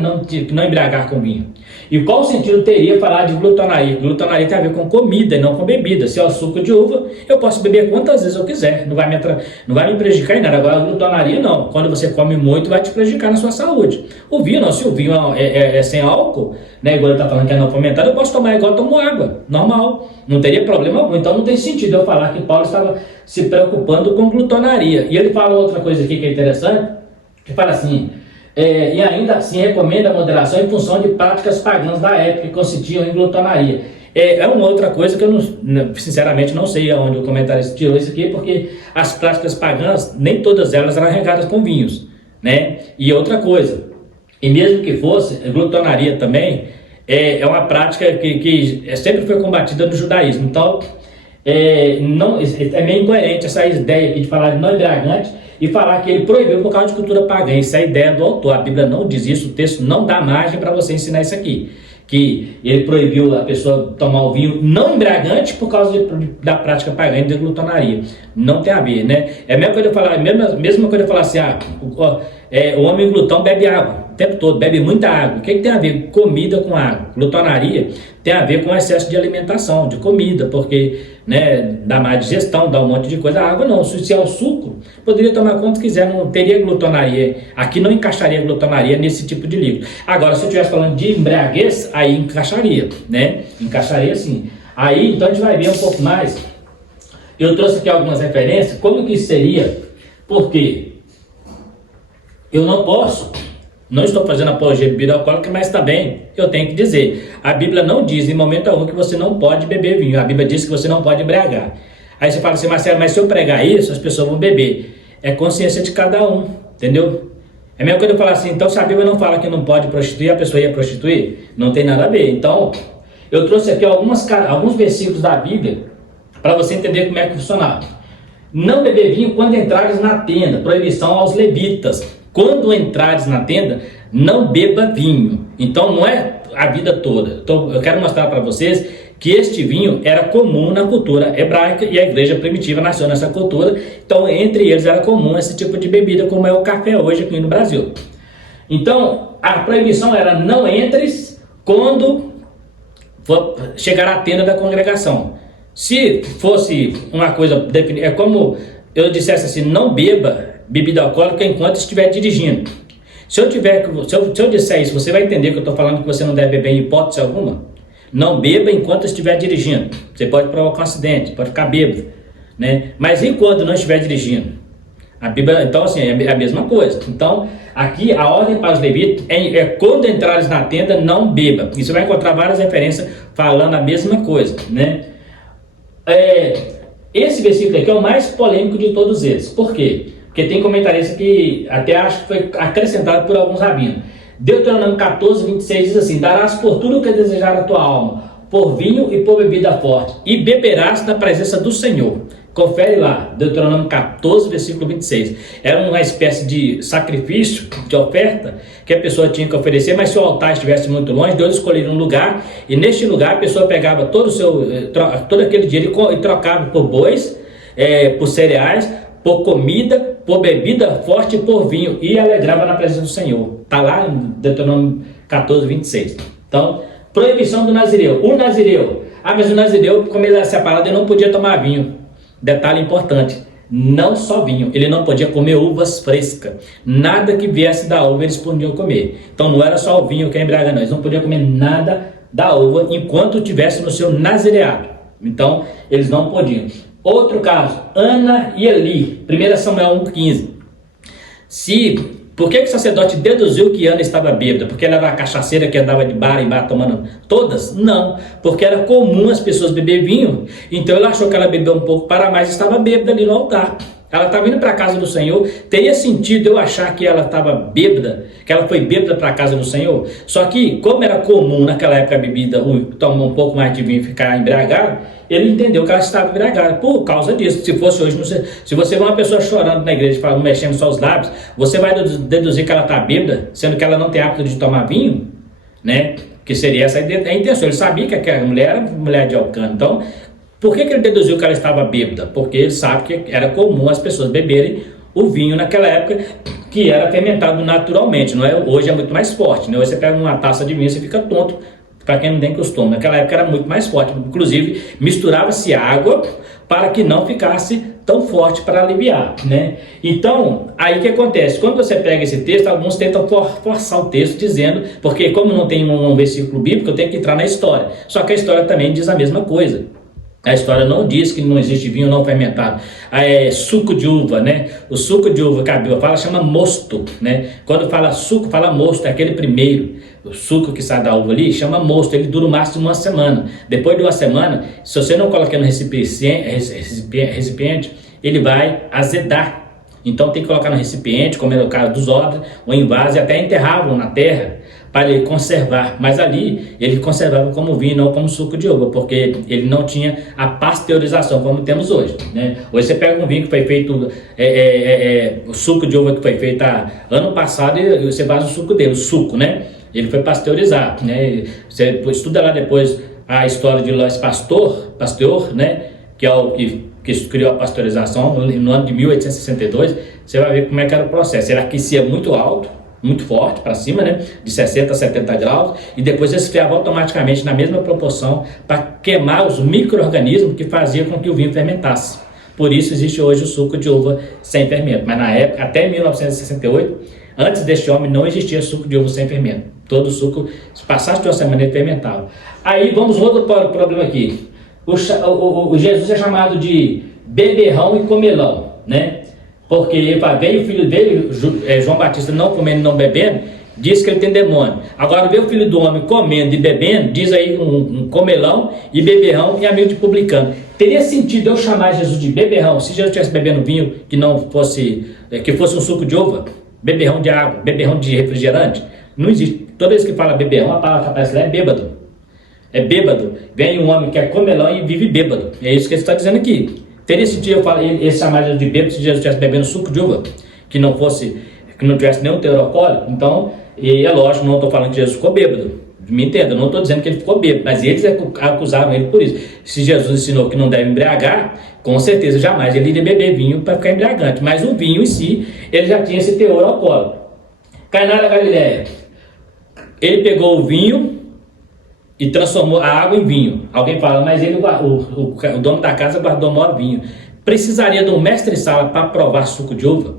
não embriagar com vinho? E qual sentido teria falar de glutonaria? Glutonaria tem a ver com comida e não com bebida. Se é o suco de uva, eu posso beber quantas vezes eu quiser, não vai me prejudicar em nada. Agora, a glutonaria não. Quando você come muito, vai te prejudicar na sua saúde. O vinho não. Se o vinho é sem álcool, né, igual ele está falando que é não fermentado, eu posso tomar igual eu tomo água, normal. Não teria problema algum. Então não tem sentido eu falar que Paulo estava se preocupando com glutonaria. E ele fala outra coisa aqui que é interessante, que fala assim... e ainda assim recomenda a moderação em função de práticas pagãs da época que consistiam em glutonaria. É uma outra coisa que eu sinceramente não sei aonde o comentarista tirou isso aqui, porque as práticas pagãs, nem todas elas eram regadas com vinhos, né? E outra coisa, e mesmo que fosse, a glutonaria também é uma prática que sempre foi combatida no judaísmo. Então, é meio incoerente essa ideia aqui de falar de não embriagante e falar que ele proibiu por causa de cultura pagã. Isso é a ideia do autor. A Bíblia não diz isso, o texto não dá margem para você ensinar isso aqui. Que ele proibiu a pessoa tomar o vinho não embriagante por causa da prática pagã de glutonaria. Não tem a ver, né? É a mesma coisa de falar assim, o homem glutão bebe água o tempo todo, bebe muita água. O que tem a ver comida com água? Glutonaria tem a ver com excesso de alimentação, de comida, porque, né, dá má digestão, dá um monte de coisa. A água não, se é o suco, poderia tomar quanto quiser, não teria glutonaria. Aqui não encaixaria glutonaria nesse tipo de líquido. Agora, se eu estivesse falando de embriaguez, aí encaixaria, né? Encaixaria sim. Aí, então a gente vai ver um pouco mais. Eu trouxe aqui algumas referências, como que isso seria, porque eu não estou fazendo apologia de bebida alcoólica, mas também eu tenho que dizer, a Bíblia não diz em momento algum que você não pode beber vinho, a Bíblia diz que você não pode embriagar. Aí você fala assim, Marcelo, mas se eu pregar isso, as pessoas vão beber. É consciência de cada um, entendeu? É a mesma coisa eu falar assim, então se a Bíblia não fala que não pode prostituir, a pessoa ia prostituir? Não tem nada a ver. Então, eu trouxe aqui alguns versículos da Bíblia para você entender como é que funciona. Não beber vinho quando entrares na tenda, proibição aos levitas. Quando entrares na tenda, não beba vinho. Então não é a vida toda. Então, eu quero mostrar para vocês que este vinho era comum na cultura hebraica e a igreja primitiva nasceu nessa cultura. Então entre eles era comum esse tipo de bebida, como é o café hoje aqui no Brasil. Então a proibição era não entres quando for chegar à tenda da congregação. Se fosse uma coisa definida, é como eu dissesse assim, não beba bebida alcoólica enquanto estiver dirigindo. Se eu disser isso, você vai entender que eu estou falando que você não deve beber em hipótese alguma. Não beba enquanto estiver dirigindo. Você pode provocar um acidente, pode ficar bêbado, né? Mas e quando não estiver dirigindo? A Bíblia, então assim, é a mesma coisa. Então, aqui a ordem para os levitas é quando entrares na tenda, não beba. E você vai encontrar várias referências falando a mesma coisa, né? Esse versículo aqui é o mais polêmico de todos eles. Por quê? Porque tem comentarista que até acho que foi acrescentado por alguns rabinos. Deuteronômio 14, 26 diz assim, darás por tudo o que desejar a tua alma, por vinho e por bebida forte, e beberás na presença do Senhor. Confere lá, Deuteronômio 14, versículo 26. Era uma espécie de sacrifício, de oferta, que a pessoa tinha que oferecer, mas se o altar estivesse muito longe, Deus escolheria um lugar, e neste lugar a pessoa pegava todo aquele dinheiro e trocava por bois, por cereais, por comida, por bebida forte e por vinho, e alegrava na presença do Senhor. Está lá em Deuteronômio 14, 26. Então, proibição do nazireu. O nazireu, mas o nazireu, como ele era separado, ele não podia tomar vinho. Detalhe importante, não só vinho, ele não podia comer uvas frescas. Nada que viesse da uva eles podiam comer. Então não era só o vinho que é embriaga, não. Eles não podiam comer nada da uva enquanto estivesse no seu nazireado. Então eles não podiam. Outro caso, Ana e Eli, 1 Samuel 1,15. Por que o sacerdote deduziu que Ana estava bêbada? Porque ela era a cachaceira que andava de bar em bar tomando todas? Não, porque era comum as pessoas beber vinho. Então ele achou que ela bebeu um pouco para mais e estava bêbada ali no altar. Ela estava indo para a casa do Senhor. Teria sentido eu achar que ela estava bêbada, que ela foi bêbada para a casa do Senhor? Só que, como era comum naquela época a bebida, tomar um pouco mais de vinho e ficar embriagado, ele entendeu que ela estava embriagada por causa disso. Se fosse hoje, se você vê uma pessoa chorando na igreja, falando, mexendo só os lábios, você vai deduzir que ela está bêbada, sendo que ela não tem hábito de tomar vinho, né? Que seria essa a intenção. Ele sabia que aquela mulher era mulher de Alcântara. Então, por que ele deduziu que ela estava bêbada? Porque ele sabe que era comum as pessoas beberem o vinho naquela época, que era fermentado naturalmente, não é? Hoje é muito mais forte, né? Hoje você pega uma taça de vinho, você fica tonto, para quem não tem costume. Naquela época era muito mais forte, inclusive misturava-se água para que não ficasse tão forte para aliviar, né? Então, aí que acontece? Quando você pega esse texto, alguns tentam forçar o texto dizendo, porque como não tem um versículo bíblico, eu tenho que entrar na história. Só que a história também diz a mesma coisa. A história não diz que não existe vinho não fermentado. É suco de uva, né? O suco de uva que a Bíblia fala chama mosto, né? Quando fala suco, fala mosto, é aquele primeiro. O suco que sai da uva ali chama mosto, ele dura o máximo uma semana. Depois de uma semana, se você não colocar no recipiente, ele vai azedar. Então tem que colocar no recipiente, como é o caso dos odres, ou em vaso, e até enterravam na terra para ele conservar. Mas ali ele conservava como vinho, não como suco de uva, porque ele não tinha a pasteurização como temos hoje, né? Hoje você pega um vinho que foi feito, o suco de uva que foi feito ano passado, e você faz o suco dele, o suco, né? Ele foi pasteurizado, né? Você estuda lá depois a história de Louis Pasteur, né? Que é o que criou a pasteurização no ano de 1862. Você vai ver como é que era o processo. Ele aquecia muito alto, muito forte para cima, né? De 60 a 70 graus, e depois esfriava automaticamente na mesma proporção para queimar os micro-organismos que faziam com que o vinho fermentasse. Por isso existe hoje o suco de uva sem fermento. Mas na época, até 1968, antes deste homem, não existia suco de uva sem fermento. Todo suco, se passasse de uma semana, ele fermentava. Aí vamos outro problema aqui. O Jesus é chamado de beberrão e comelão, né? Porque ele fala, veio o filho dele, João Batista, não comendo e não bebendo, diz que ele tem demônio. Agora veio o filho do homem comendo e bebendo, diz aí um comelão e beberrão e amigo de publicano. Teria sentido eu chamar Jesus de beberrão se Jesus estivesse bebendo vinho que não fosse, que fosse um suco de uva, beberrão de água, beberrão de refrigerante? Não existe. Toda vez que fala beberrão, a palavra que aparece lá é bêbado. É bêbado. Vem um homem que é comelão e vive bêbado. É isso que ele está dizendo aqui. Teria sentido ele chamar Jesus de bêbado se Jesus estivesse bebendo suco de uva, que não tivesse nenhum teor alcoólico? Então, é lógico, não estou falando que Jesus ficou bêbado. Me entenda, não estou dizendo que ele ficou bêbado, mas eles acusaram ele por isso. Se Jesus ensinou que não deve embriagar, com certeza jamais ele iria beber vinho para ficar embriagante. Mas o vinho em si, ele já tinha esse teor alcoólico. Caná da Galileia, ele pegou o vinho e transformou a água em vinho. Alguém fala, mas o dono da casa guardou o maior vinho. Precisaria de um mestre-sala para provar suco de uva?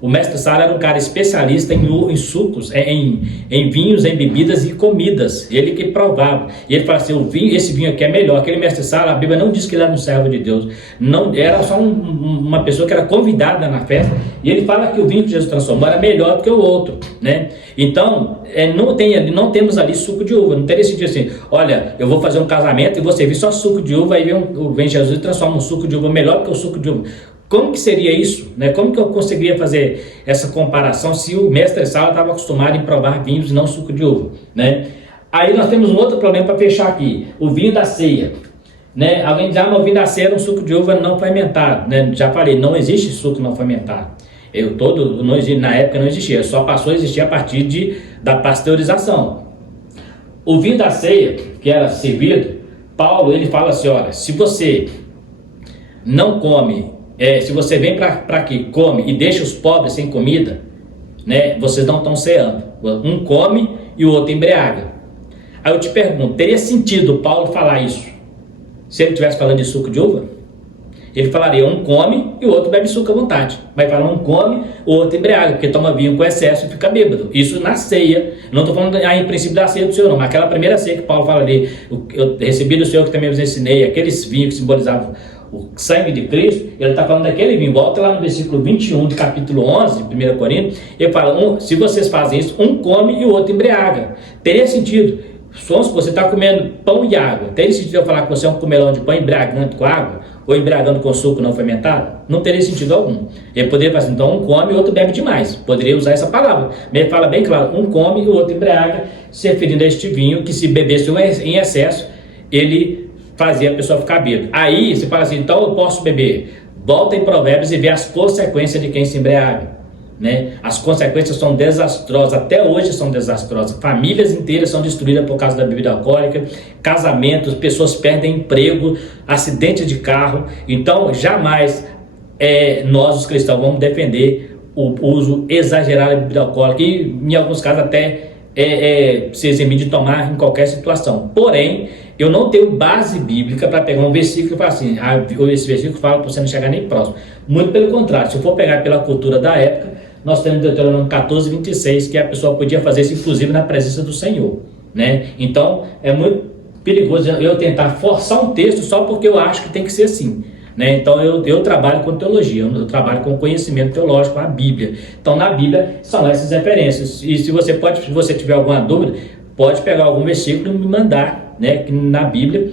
O mestre-sala era um cara especialista em sucos, em vinhos, em bebidas e comidas. Ele que provava. E ele fala assim, esse vinho aqui é melhor. Aquele mestre-sala, a Bíblia não diz que ele era um servo de Deus. Não, era só uma pessoa que era convidada na festa. E ele fala que o vinho que Jesus transformou era melhor do que o outro, né? Então, não temos ali suco de uva. Não teria sentido assim, olha, eu vou fazer um casamento e vou servir só suco de uva, aí vem Jesus e transforma um suco de uva melhor do que o suco de uva. Como que seria isso, né? Como que eu conseguiria fazer essa comparação se o mestre-sala estava acostumado em provar vinhos e não suco de uva, né? Aí nós temos um outro problema para fechar aqui, o vinho da ceia, né? Alguém diz, o vinho da ceia era um suco de uva não fermentado, né? Já falei, não existe suco não fermentado. Na época não existia, só passou a existir a partir da pasteurização. O vinho da ceia, que era servido, Paulo, ele fala assim, olha, se você não come, se você vem para aqui, come e deixa os pobres sem comida, né, vocês não estão ceando. Um come e o outro embriaga. Aí eu te pergunto, teria sentido Paulo falar isso se ele estivesse falando de suco de uva? Ele falaria, um come e o outro bebe suco à vontade. Vai falar, um come, o outro embriaga, porque toma vinho com excesso e fica bêbado. Isso na ceia. Não estou falando em princípio da ceia do Senhor, não. Mas aquela primeira ceia que Paulo fala ali, eu recebi do Senhor que também vos ensinei, aqueles vinhos que simbolizavam o sangue de Cristo, ele está falando daquele vinho. Volta lá no versículo 21 de capítulo 11, de 1 Coríntios, ele fala, se vocês fazem isso, um come e o outro embriaga. Teria sentido, você está comendo pão e água, teria sentido eu falar que você é um comelão de pão embriagando com água, ou embriagando com suco não fermentado? Não teria sentido algum. Ele poderia falar assim, então um come e o outro bebe demais. Poderia usar essa palavra. Mas ele fala bem claro, um come e o outro embriaga, se referindo a este vinho, que se bebesse em excesso, ele fazia a pessoa ficar bêbada. Aí você fala assim, então eu posso beber. Volta em Provérbios e vê as consequências de quem se embriaga, né? As consequências são desastrosas, até hoje são desastrosas. Famílias inteiras são destruídas por causa da bebida alcoólica, casamentos, pessoas perdem emprego, acidentes de carro. Então jamais nós os cristãos vamos defender o uso exagerado de bebida alcoólica e em alguns casos até se eximir de tomar em qualquer situação. Porém, eu não tenho base bíblica para pegar um versículo e falar assim, esse versículo fala para você não chegar nem próximo. Muito pelo contrário, se eu for pegar pela cultura da época, nós temos Deuteronômio 14, 26, que a pessoa podia fazer isso inclusive na presença do Senhor, né? Então, é muito perigoso eu tentar forçar um texto só porque eu acho que tem que ser assim, né? Então, eu trabalho com teologia, eu trabalho com conhecimento teológico, a Bíblia. Então, na Bíblia são essas referências. E se você tiver alguma dúvida, pode pegar algum versículo e me mandar, né, na Bíblia,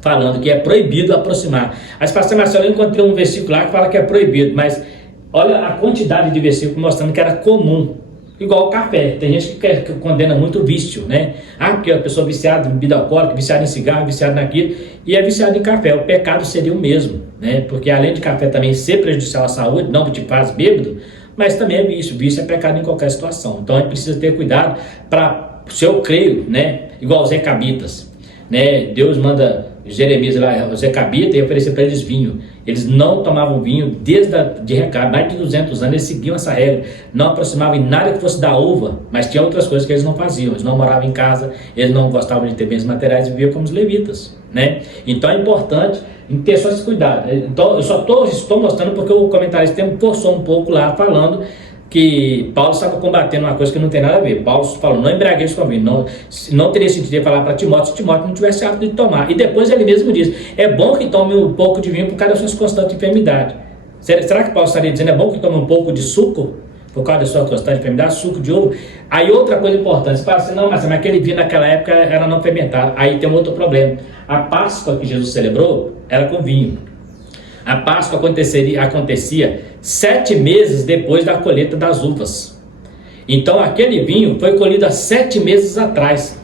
falando que é proibido aproximar. Mas, pastor Marcelo, eu encontrei um versículo lá que fala que é proibido, mas olha a quantidade de versículos mostrando que era comum. Igual o café. Tem gente que condena muito o vício, né? Porque a pessoa viciada em bebida alcoólica, viciada em cigarro, viciada naquilo, e é viciada em café. O pecado seria o mesmo, né? Porque além de café também ser prejudicial à saúde, não te faz bêbado, mas também é vício. Vício é pecado em qualquer situação. Então a gente precisa ter cuidado para, se eu creio, né? Igual os recabitas, né? Deus manda Jeremias lá, os recabitas, e oferecer para eles vinho. Eles não tomavam vinho de Recabe, mais de 200 anos, eles seguiam essa regra, não aproximavam em nada que fosse da uva, mas tinha outras coisas que eles não faziam. Eles não moravam em casa, eles não gostavam de ter bens materiais e viviam como os levitas, né? Então é importante ter só esse cuidado. Então eu só estou mostrando porque o comentarista forçou um pouco lá, falando que Paulo estava combatendo uma coisa que não tem nada a ver. Paulo falou, não embriagueis com vinho. Não teria sentido de falar para Timóteo se Timóteo não tivesse hábito de tomar. E depois ele mesmo diz, é bom que tome um pouco de vinho por causa das suas constantes enfermidades. Será que Paulo estaria dizendo, é bom que tome um pouco de suco por causa da sua constante enfermidade, suco de uva? Aí outra coisa importante, você fala assim, não, mas aquele vinho naquela época era não fermentado. Aí tem um outro problema. A Páscoa que Jesus celebrou era com vinho. A Páscoa acontecia 7 meses depois da colheita das uvas. Então aquele vinho foi colhido há 7 meses atrás.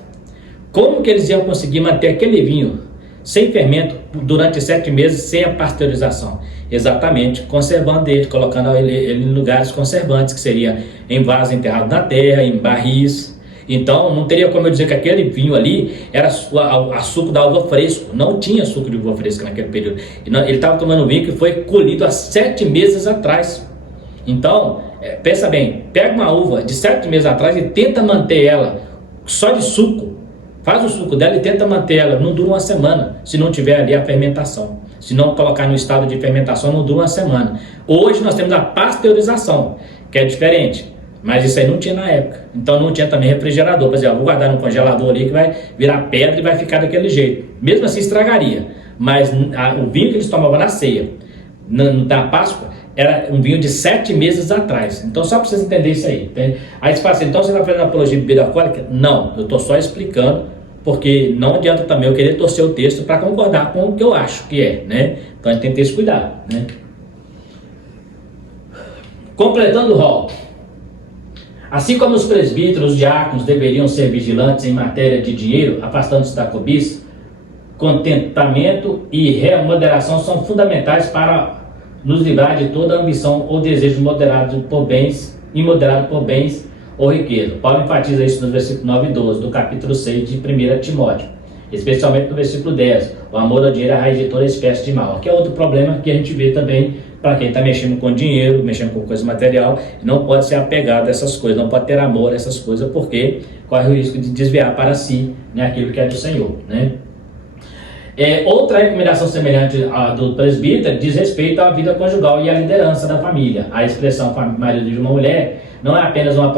Como que eles iam conseguir manter aquele vinho sem fermento durante 7 meses sem a pasteurização? Exatamente, conservando ele, colocando ele em lugares conservantes, que seria em vasos enterrados na terra, em barris. Então não teria como eu dizer que aquele vinho ali era suco da uva fresco. Não tinha suco de uva fresca naquele período. Ele estava tomando vinho que foi colhido há 7 meses atrás. Então, pensa bem, pega uma uva de 7 meses atrás e tenta manter ela só de suco. Faz o suco dela e tenta manter ela, não dura uma semana, se não tiver ali a fermentação. Se não colocar no estado de fermentação, não dura uma semana. Hoje nós temos a pasteurização, que é diferente. Mas isso aí não tinha na época. Então não tinha também refrigerador. Por exemplo, vou guardar no congelador ali que vai virar pedra e vai ficar daquele jeito. Mesmo assim estragaria. Mas o vinho que eles tomavam na ceia, na Páscoa, era um vinho de 7 meses atrás. Então só para vocês entenderem isso aí. Tá? Aí você fala assim, então você está fazendo apologia de bebida alcoólica? Não, eu estou só explicando, porque não adianta também eu querer torcer o texto para concordar com o que eu acho que é, né? Então a gente tem que ter esse cuidado, né? Completando o rol. Assim como os presbíteros, os diáconos deveriam ser vigilantes em matéria de dinheiro, afastando-se da cobiça, contentamento e remoderação são fundamentais para nos livrar de toda ambição ou desejo imoderado por bens ou riqueza. Paulo enfatiza isso no versículo 9 e 12 do capítulo 6 de 1 Timóteo, especialmente no versículo 10, o amor ao dinheiro é a raiz de toda espécie de mal. Aqui é outro problema que a gente vê também para quem está mexendo com dinheiro, mexendo com coisa material, não pode ser apegado a essas coisas, não pode ter amor a essas coisas, porque corre o risco de desviar para si, né, aquilo que é do Senhor, né? Outra recomendação semelhante à do presbítero diz respeito à vida conjugal e à liderança da família. A expressão marido de uma mulher não é apenas uma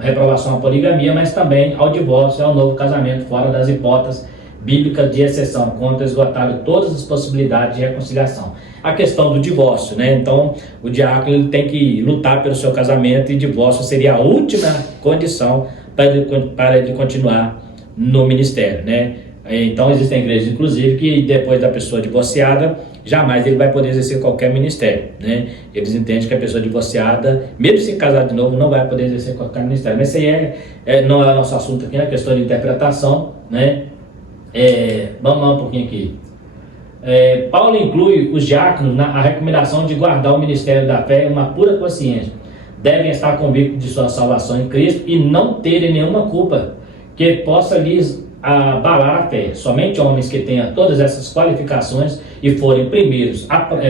reprovação à poligamia, mas também ao divórcio e ao novo casamento, fora das hipóteses bíblicas de exceção, quando esgotado todas as possibilidades de reconciliação. A questão do divórcio, né? Então, o diácono ele tem que lutar pelo seu casamento e divórcio seria a última condição para ele continuar no ministério, né? Então, existem igrejas, inclusive, que depois da pessoa divorciada, jamais ele vai poder exercer qualquer ministério, né? Eles entendem que a pessoa divorciada, mesmo se casar de novo, não vai poder exercer qualquer ministério. Mas isso aí não é o nosso assunto aqui, é questão de interpretação, né? Vamos lá um pouquinho aqui. Paulo inclui os diáconos na recomendação de guardar o ministério da fé em uma pura consciência. Devem estar convictos de sua salvação em Cristo e não terem nenhuma culpa que possa lhes abalar a fé. Somente homens que tenham todas essas qualificações e forem primeiros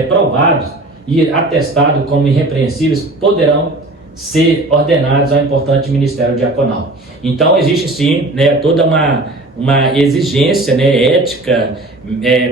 provados e atestado como irrepreensíveis poderão ser ordenados ao importante ministério diaconal. Então existe sim, né, toda uma exigência, né, ética,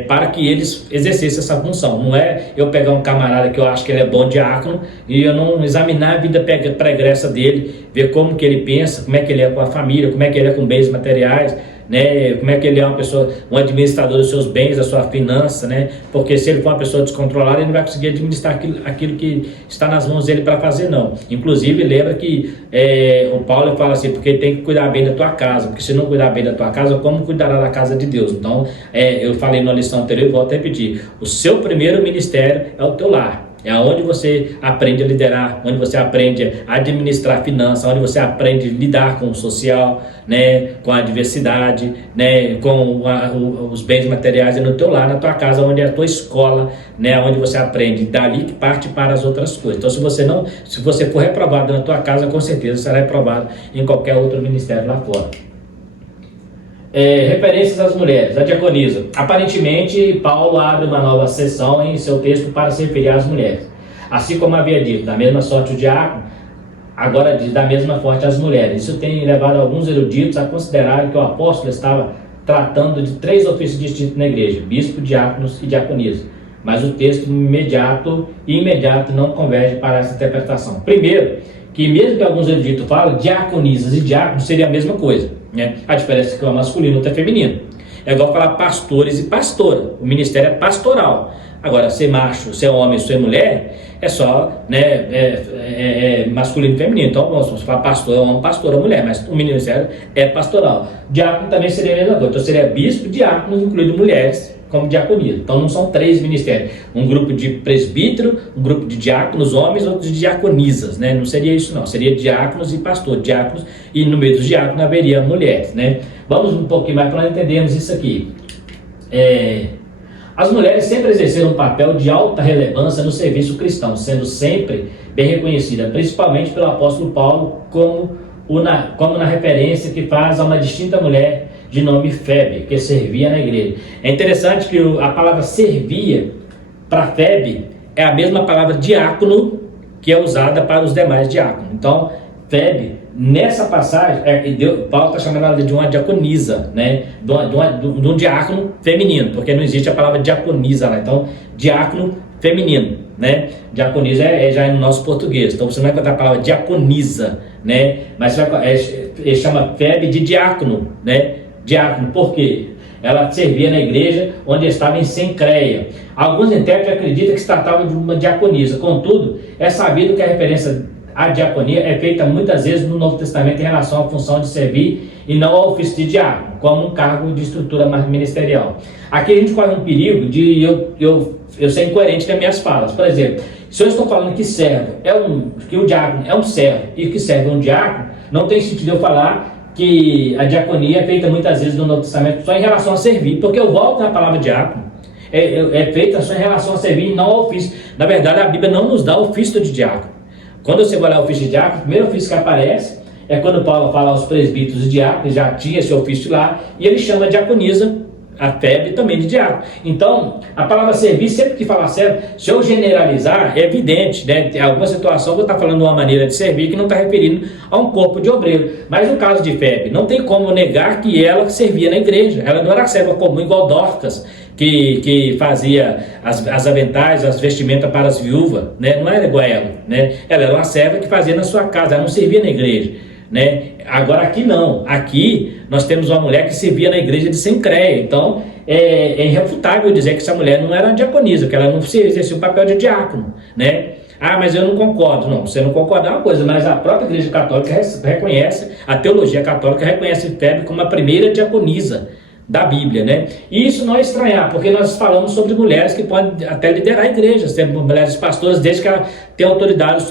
para que eles exercessem essa função. Não é eu pegar um camarada que eu acho que ele é bom diácono e eu não examinar a vida pregressa dele, ver como que ele pensa, como é que ele é com a família, como é que ele é com bens materiais, né, como é que ele é uma pessoa, um administrador dos seus bens, da sua finança, né, porque se ele for uma pessoa descontrolada, ele não vai conseguir administrar aquilo que está nas mãos dele para fazer, não. Inclusive, lembra que o Paulo fala assim, porque tem que cuidar bem da tua casa, porque se não cuidar bem da tua casa, como cuidará da casa de Deus? Então, eu falei na lição anterior e volto a repetir, o seu primeiro ministério é o teu lar. É onde você aprende a liderar, onde você aprende a administrar finanças, onde você aprende a lidar com o social, né, com a diversidade, né, com os bens materiais, é no teu lar, na tua casa, onde é a tua escola, né, onde você aprende, dali que parte para as outras coisas. Então, se você for reprovado na tua casa, com certeza será reprovado em qualquer outro ministério lá fora. Referências às mulheres, a diaconisa. Aparentemente, Paulo abre uma nova seção em seu texto para se referir às mulheres. Assim como havia dito, da mesma sorte o diácono, agora diz da mesma sorte as mulheres. Isso tem levado alguns eruditos a considerarem que o apóstolo estava tratando de 3 ofícios distintos na igreja, bispo, diáconos e diaconisa. Mas o texto imediato não converge para essa interpretação. Primeiro, que mesmo que alguns eruditos falam, diaconisas e diáconos seria a mesma coisa, né? A diferença é que o masculino e outro é feminino. É igual falar pastores e pastora. O ministério é pastoral. Agora, ser macho, ser homem, ser mulher, é só, né, masculino e feminino. Então, vamos falar pastor é homem, pastora é mulher, mas o ministério é pastoral. Diácono também seria a mesma coisa. Então, seria bispo, diácono, incluindo mulheres, como diaconia. Então não são 3 ministérios, um grupo de presbítero, um grupo de diáconos homens, outro de diaconisas, né? Não seria isso não, seria diáconos e pastor, diáconos, e no meio dos diáconos haveria mulheres, né? Vamos um pouquinho mais para entendermos isso aqui. As mulheres sempre exerceram um papel de alta relevância no serviço cristão, sendo sempre bem reconhecida, principalmente pelo apóstolo Paulo, como na referência que faz a uma distinta mulher de nome Febe, que servia na igreja. É interessante que a palavra servia para Febe é a mesma palavra diácono que é usada para os demais diáconos. Então, Febe, nessa passagem, Paulo está chamando ela de uma diaconisa, né? De um diácono feminino, porque não existe a palavra diaconisa lá. Então, diácono feminino, né? Diaconisa já é no nosso português. Então, você não vai encontrar a palavra diaconisa, né? Mas ele chama Febe de diácono, né? Diácono, por quê? Ela servia na igreja onde estava em Cencreia. Alguns intérpretes acreditam que se tratava de uma diaconisa. Contudo, é sabido que a referência à diaconia é feita muitas vezes no Novo Testamento em relação à função de servir e não ao ofício de diácono, como um cargo de estrutura mais ministerial. Aqui a gente corre um perigo de eu ser incoerente nas minhas falas. Por exemplo, se eu estou falando que que o diácono é um servo e que serve é um diácono, não tem sentido eu falar que a diaconia é feita muitas vezes no Novo Testamento só em relação a servir, porque eu volto na palavra diácono, é feita só em relação a servir e não ao ofício. Na verdade, a Bíblia não nos dá o ofício de diácono. Quando você vai olhar o ofício de diácono, o primeiro ofício que aparece é quando Paulo fala aos presbíteros e diáconos, já tinha esse ofício lá, e ele chama a diaconisa, a Febe, também de diácono. Então, a palavra servir, sempre que falar servo, se eu generalizar, é evidente, né? Tem alguma situação que eu estou falando de uma maneira de servir que não está referindo a um corpo de obreiro. Mas no caso de Febe, não tem como negar que ela servia na igreja. Ela não era serva comum igual Dorcas, que fazia as aventais, as vestimentas para as viúvas, né? Não era igual a ela, né? Ela era uma serva que fazia na sua casa, ela não servia na igreja, né? Agora aqui não, aqui nós temos uma mulher que servia na igreja de Cencreia. Então é irrefutável dizer que essa mulher não era diaconisa, que ela não exercia o papel de diácono, né? Ah, mas eu não concordo. Não, você não concorda é uma coisa, mas a própria igreja católica reconhece, a teologia católica reconhece Febe como a primeira diaconisa da Bíblia, né? E isso não é estranhar, porque nós falamos sobre mulheres que podem até liderar igrejas, tem mulheres pastoras, desde que ela tem autoridade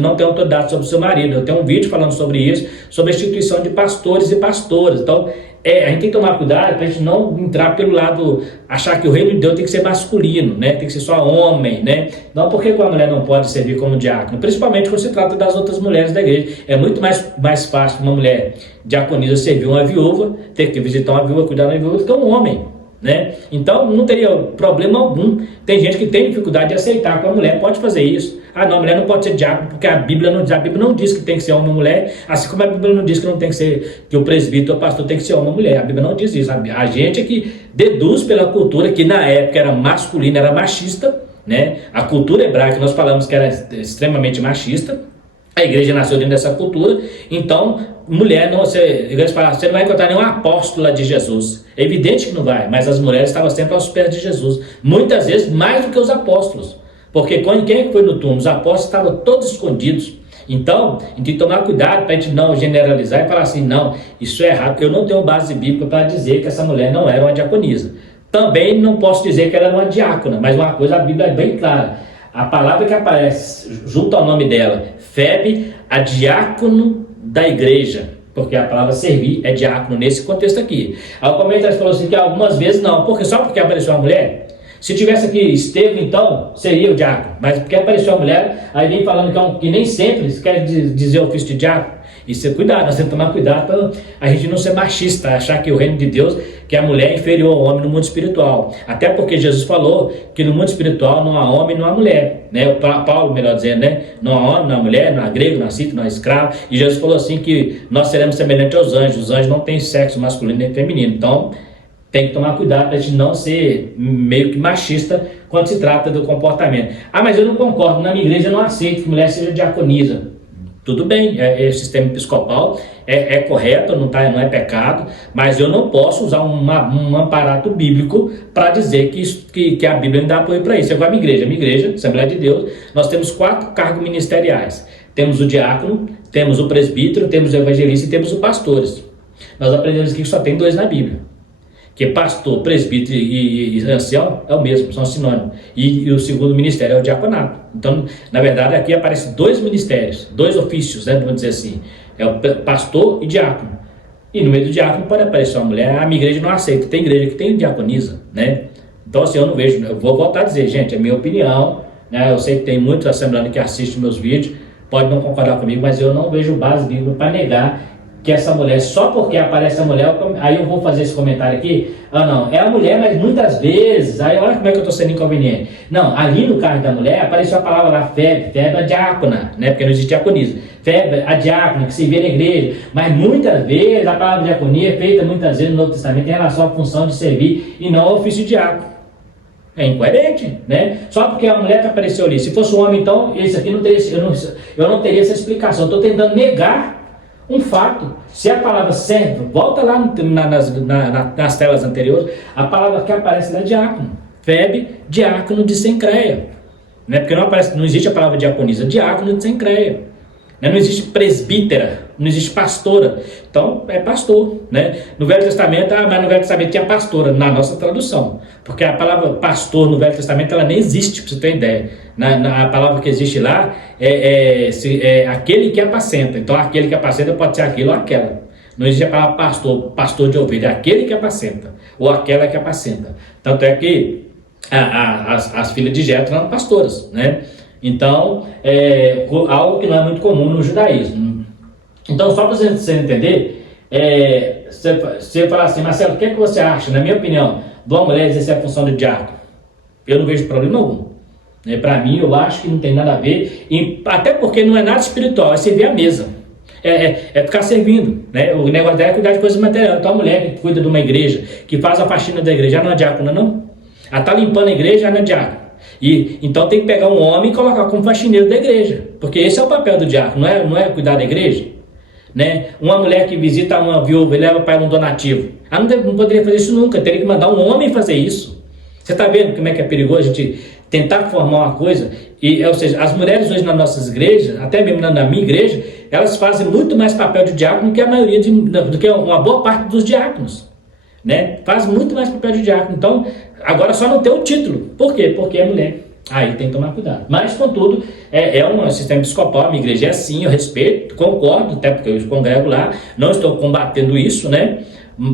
não tem autoridade sobre o seu marido. Eu tenho um vídeo falando sobre isso, sobre a instituição de pastores e pastoras. Então, a gente tem que tomar cuidado para a gente não entrar pelo lado, achar que o reino de Deus tem que ser masculino, né? Tem que ser só homem, né? Não, porque a mulher não pode servir como diácono, principalmente quando se trata das outras mulheres da igreja. É muito mais fácil uma mulher diaconisa servir uma viúva, ter que visitar uma viúva, cuidar da viúva, do que um homem, né? Então não teria problema algum. Tem gente que tem dificuldade de aceitar que a mulher pode fazer isso. Ah, não, a mulher não pode ser diácono porque a Bíblia não diz que tem que ser homem ou mulher, assim como a Bíblia não diz que não tem que ser, que o presbítero ou o pastor tem que ser homem ou mulher. A Bíblia não diz isso. A gente é que deduz pela cultura que na época era masculina, era machista, né? A cultura hebraica nós falamos que era extremamente machista. A igreja nasceu dentro dessa cultura, então mulher não, a igreja fala, você não vai encontrar nenhuma apóstola de Jesus. É evidente que não vai, mas as mulheres estavam sempre aos pés de Jesus, muitas vezes mais do que os apóstolos, porque quem é que foi no túmulo? Os apóstolos estavam todos escondidos. Então, a gente tem que tomar cuidado para a gente não generalizar e falar assim, não, isso é errado, eu não tenho base bíblica para dizer que essa mulher não era uma diaconisa. Também não posso dizer que ela era uma diácona, mas uma coisa a Bíblia é bem clara. A palavra que aparece junto ao nome dela, Febe, a diácono da igreja, porque a palavra servir é diácono nesse contexto aqui. Aí o comentário falou assim que algumas vezes não, porque só porque apareceu uma mulher, se tivesse aqui Estevão, então seria o diácono, mas porque apareceu uma mulher, aí vem falando que nem sempre quer dizer o ofício de diácono. Isso é cuidado, nós temos que tomar cuidado para a gente não ser machista, achar que o reino de Deus, que a mulher é inferior ao homem no mundo espiritual. Até porque Jesus falou que no mundo espiritual não há homem, não há mulher, né? O Paulo, melhor dizendo, né? Não há homem, não há mulher, não há grego, não há cita, não há escravo. E Jesus falou assim que nós seremos semelhantes aos anjos. Os anjos não têm sexo masculino nem feminino. Então, tem que tomar cuidado para a gente não ser meio que machista quando se trata do comportamento. Ah, mas eu não concordo, na minha igreja eu não aceito que mulher seja diaconisa. Tudo bem, o sistema episcopal é correto, não é pecado, mas eu não posso usar um aparato bíblico para dizer que a Bíblia não dá apoio para isso. Agora a minha igreja, Assembleia de Deus, nós temos 4 cargos ministeriais. Temos o diácono, temos o presbítero, temos o evangelista e temos os pastores. Nós aprendemos aqui que só tem 2 na Bíblia. Que pastor, presbítero e ancião é o mesmo, são sinônimos. E o segundo ministério é o diaconato. Então, na verdade, aqui aparecem 2 ministérios, 2 ofícios, né, vamos dizer assim. É o pastor e diácono. E no meio do diácono pode aparecer uma mulher. A minha igreja não aceita, tem igreja que tem diaconisa, né? Então, assim, eu não vejo, eu vou voltar a dizer, gente, é minha opinião, né? Eu sei que tem muitos assembleanos que assistem meus vídeos, pode não concordar comigo, mas eu não vejo base bíblica para negar que essa mulher, só porque aparece a mulher, aí eu vou fazer esse comentário aqui, não, é a mulher, mas muitas vezes, aí olha como é que eu estou sendo inconveniente. Não, ali no caso da mulher, apareceu a palavra lá, Febe a diácona, né, porque não existe diaconismo. Febe a diácona, que se vê na igreja, mas muitas vezes a palavra diaconia é feita muitas vezes no Novo Testamento em relação à função de servir e não ao ofício de diácono. É incoerente, né? Só porque a mulher que apareceu ali, se fosse um homem, então, esse aqui não teria, eu não teria essa explicação. Estou tentando negar um fato. Se a palavra servo, volta lá nas telas anteriores, a palavra que aparece lá é diácono. Febe, diácono de Sencreia. Né? Porque não existe a palavra diaconisa, diácono de Sencreia. Né? Não existe presbítera, não existe pastora. Então, é pastor. Né? No Velho Testamento, mas no Velho Testamento tinha pastora, na nossa tradução. Porque a palavra pastor no Velho Testamento, ela nem existe, para você ter ideia. A palavra que existe lá é aquele que apacenta. Então, aquele que apacenta pode ser aquilo ou aquela. Não existe a palavra pastor de ovelha, é aquele que apacenta, ou aquela que apacenta. Tanto é que as filhas de Jetro eram pastoras, né? Então, algo que não é muito comum no judaísmo. Então, só para você entender, você falar assim, Marcelo, o que você acha, na minha opinião, de uma mulher exercer a função de diácono? Eu não vejo problema algum. Para mim, eu acho que não tem nada a ver, até porque não é nada espiritual, é servir a mesa. É ficar servindo, né? O negócio dela é cuidar de coisas materiais. Então a mulher que cuida de uma igreja, que faz a faxina da igreja, ela não é diácona, não? Ela está limpando a igreja, ela não é diácona. Então tem que pegar um homem e colocar como faxineiro da igreja, porque esse é o papel do diácono, não é cuidar da igreja, né? Uma mulher que visita uma viúva e leva para ela um donativo, ela não poderia fazer isso nunca, teria que mandar um homem fazer isso. Você está vendo como é que é perigoso a gente tentar formar uma coisa? Ou seja, as mulheres hoje nas nossas igrejas, até mesmo na minha igreja, elas fazem muito mais papel de diácono do que a maioria, do que uma boa parte dos diáconos, né? Faz muito mais papel de diácono. Então, agora só não tem o título. Por quê? Porque é mulher. Aí tem que tomar cuidado. Mas, contudo, é um sistema episcopal, a minha igreja é assim, eu respeito, concordo, até porque eu congrego lá, não estou combatendo isso, né?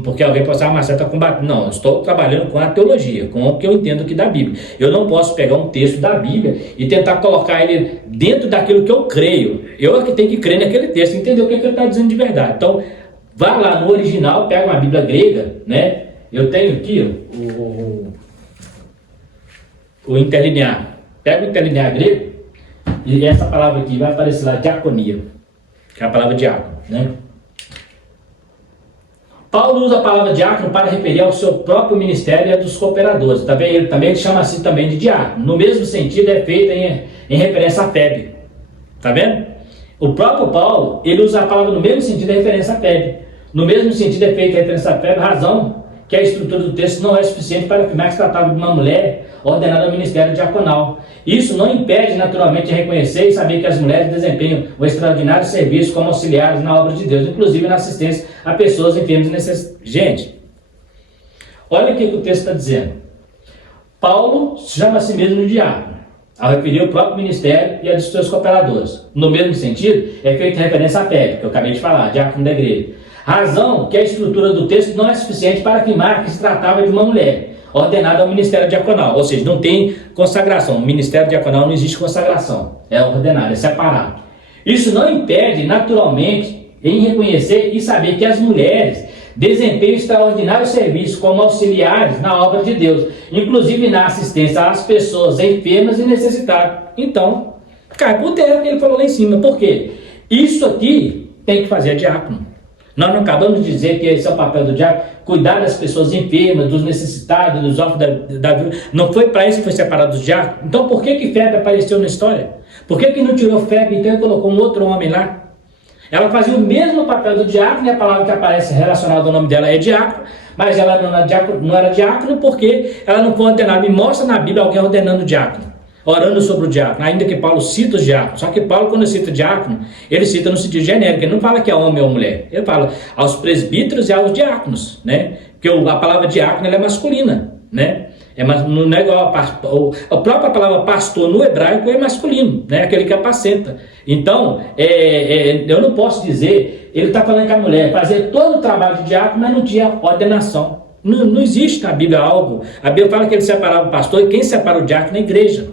Porque alguém pode falar, Marcelo está combatendo. Não, eu estou trabalhando com a teologia, com o que eu entendo aqui da Bíblia. Eu não posso pegar um texto da Bíblia e tentar colocar ele dentro daquilo que eu creio. Eu é que tenho que crer naquele texto, entender o que ele está dizendo de verdade. Então, vá lá no original, pega uma Bíblia grega, né? Eu tenho aqui o interlinear. Pega o interlinear grego e essa palavra aqui vai aparecer lá, diaconia, que é a palavra diácono, né? Paulo usa a palavra diácono para referir ao seu próprio ministério e a dos cooperadores. Ele chama assim também de diácono. No mesmo sentido, é feita em referência à febre. Tá vendo? O próprio Paulo, ele usa a palavra no mesmo sentido, em referência à febre. No mesmo sentido, é feita em referência à febre, razão que a estrutura do texto não é suficiente para afirmar que se tratava de uma mulher ordenada ao ministério diaconal. Isso não impede, naturalmente, de reconhecer e saber que as mulheres desempenham um extraordinário serviço como auxiliares na obra de Deus, inclusive na assistência a pessoas enfermas e necessitadas. Gente, olha o que o texto está dizendo. Paulo chama a si mesmo de diácono, ao referir o próprio ministério e a dos seus cooperadores. No mesmo sentido, é feita referência à febre, que eu acabei de falar, diácono da igreja. Razão que a estrutura do texto não é suficiente para afirmar que se tratava de uma mulher ordenada ao ministério diaconal, ou seja, não tem consagração. O ministério diaconal não existe consagração, é ordenado, é separado. Isso não impede, naturalmente, em reconhecer e saber que as mulheres desempenham extraordinário serviço como auxiliares na obra de Deus, inclusive na assistência às pessoas enfermas e necessitadas. Então, cai por terra o que ele falou lá em cima. Por quê? Isso aqui tem que fazer a diácono. Nós não acabamos de dizer que esse é o papel do diácono, cuidar das pessoas enfermas, dos necessitados, dos órfãos da vida. Não foi para isso que foi separado dos diáconos? Então por que febre apareceu na história? Por que não tirou febre então e colocou um outro homem lá? Ela fazia o mesmo papel do diácono, e a palavra que aparece relacionada ao nome dela é diácono, mas ela não era diácono porque ela não foi ordenada. Me mostra na Bíblia alguém ordenando o diácono, orando sobre o diácono, ainda que Paulo cita os diáconos. Só que Paulo, quando cita diácono, ele cita no sentido genérico, ele não fala que é homem ou mulher, ele fala aos presbíteros e aos diáconos, né? Porque a palavra diácono ela é masculina, né? Não é igual a própria palavra pastor no hebraico é masculino, né? Aquele que apacenta. Então, eu não posso dizer, ele está falando que a mulher fazia todo o trabalho de diácono, mas não tinha ordenação. Não existe na Bíblia algo. A Bíblia fala que ele separava o pastor, e quem separa o diácono é a igreja.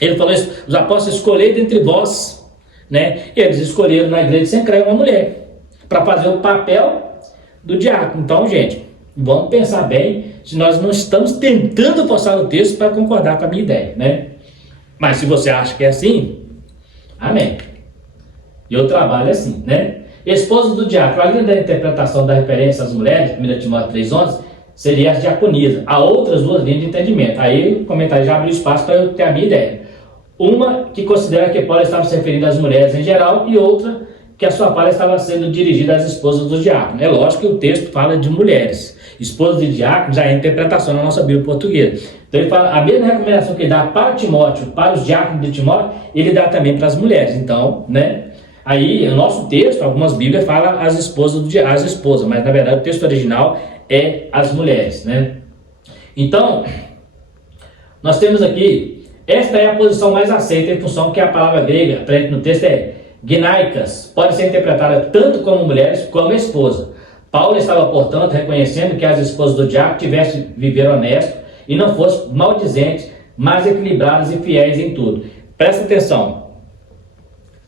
Ele falou isso, os apóstolos escolheram dentre vós, né? E eles escolheram na igreja sem crer uma mulher, para fazer o papel do diácono. Então, gente, vamos pensar bem se nós não estamos tentando forçar o texto para concordar com a minha ideia, né? Mas se você acha que é assim, amém. Eu trabalho assim, né? Esposa do diácono, além da interpretação da referência às mulheres, 1 Timóteo 3,11, seria as diaconias. Há outras duas linhas de entendimento. Aí o comentário já abriu espaço para eu ter a minha ideia. Uma que considera que Paulo estava se referindo às mulheres em geral, e outra que a sua fala estava sendo dirigida às esposas dos diáconos. É lógico que o texto fala de mulheres. Esposas de diáconos já é interpretação na nossa Bíblia portuguesa. Então ele fala, a mesma recomendação que ele dá para Timóteo, para os diáconos de Timóteo, ele dá também para as mulheres. Então, né? Aí o nosso texto, algumas Bíblias falam as esposas, mas na verdade o texto original é as mulheres, né? Então, nós temos aqui, esta é a posição mais aceita em função que a palavra grega presente no texto é gnaikas, pode ser interpretada tanto como mulheres como esposa. Paulo estava, portanto, reconhecendo que as esposas do diácono tivessem viver honesto e não fossem maldizentes, mas equilibradas e fiéis em tudo. Presta atenção.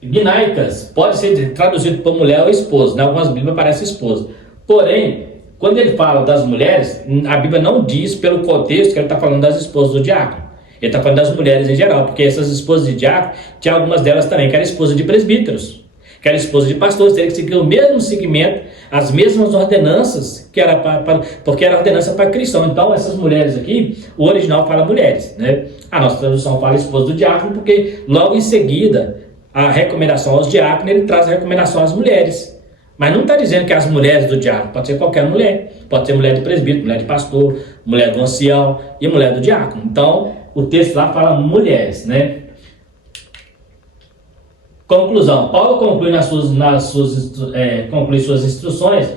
Gnaikas pode ser traduzido por mulher ou esposa. Em algumas Bíblias aparece esposa. Porém, quando ele fala das mulheres, a Bíblia não diz pelo contexto que ele está falando das esposas do diácono. Ele está falando das mulheres em geral, porque essas esposas de diácono, tinha algumas delas também que eram esposas de presbíteros, que eram esposas de pastores, teriam que seguir o mesmo segmento, as mesmas ordenanças, que era porque era ordenança para cristão. Então, essas mulheres aqui, o original fala mulheres, né? A nossa tradução fala esposa do diácono, porque logo em seguida, a recomendação aos diáconos, ele traz a recomendação às mulheres. Mas não está dizendo que as mulheres do diácono, pode ser qualquer mulher, pode ser mulher de presbítero, mulher de pastor, mulher do ancião e mulher do diácono. Então, o texto lá fala mulheres, né? Conclusão. Paulo conclui conclui suas instruções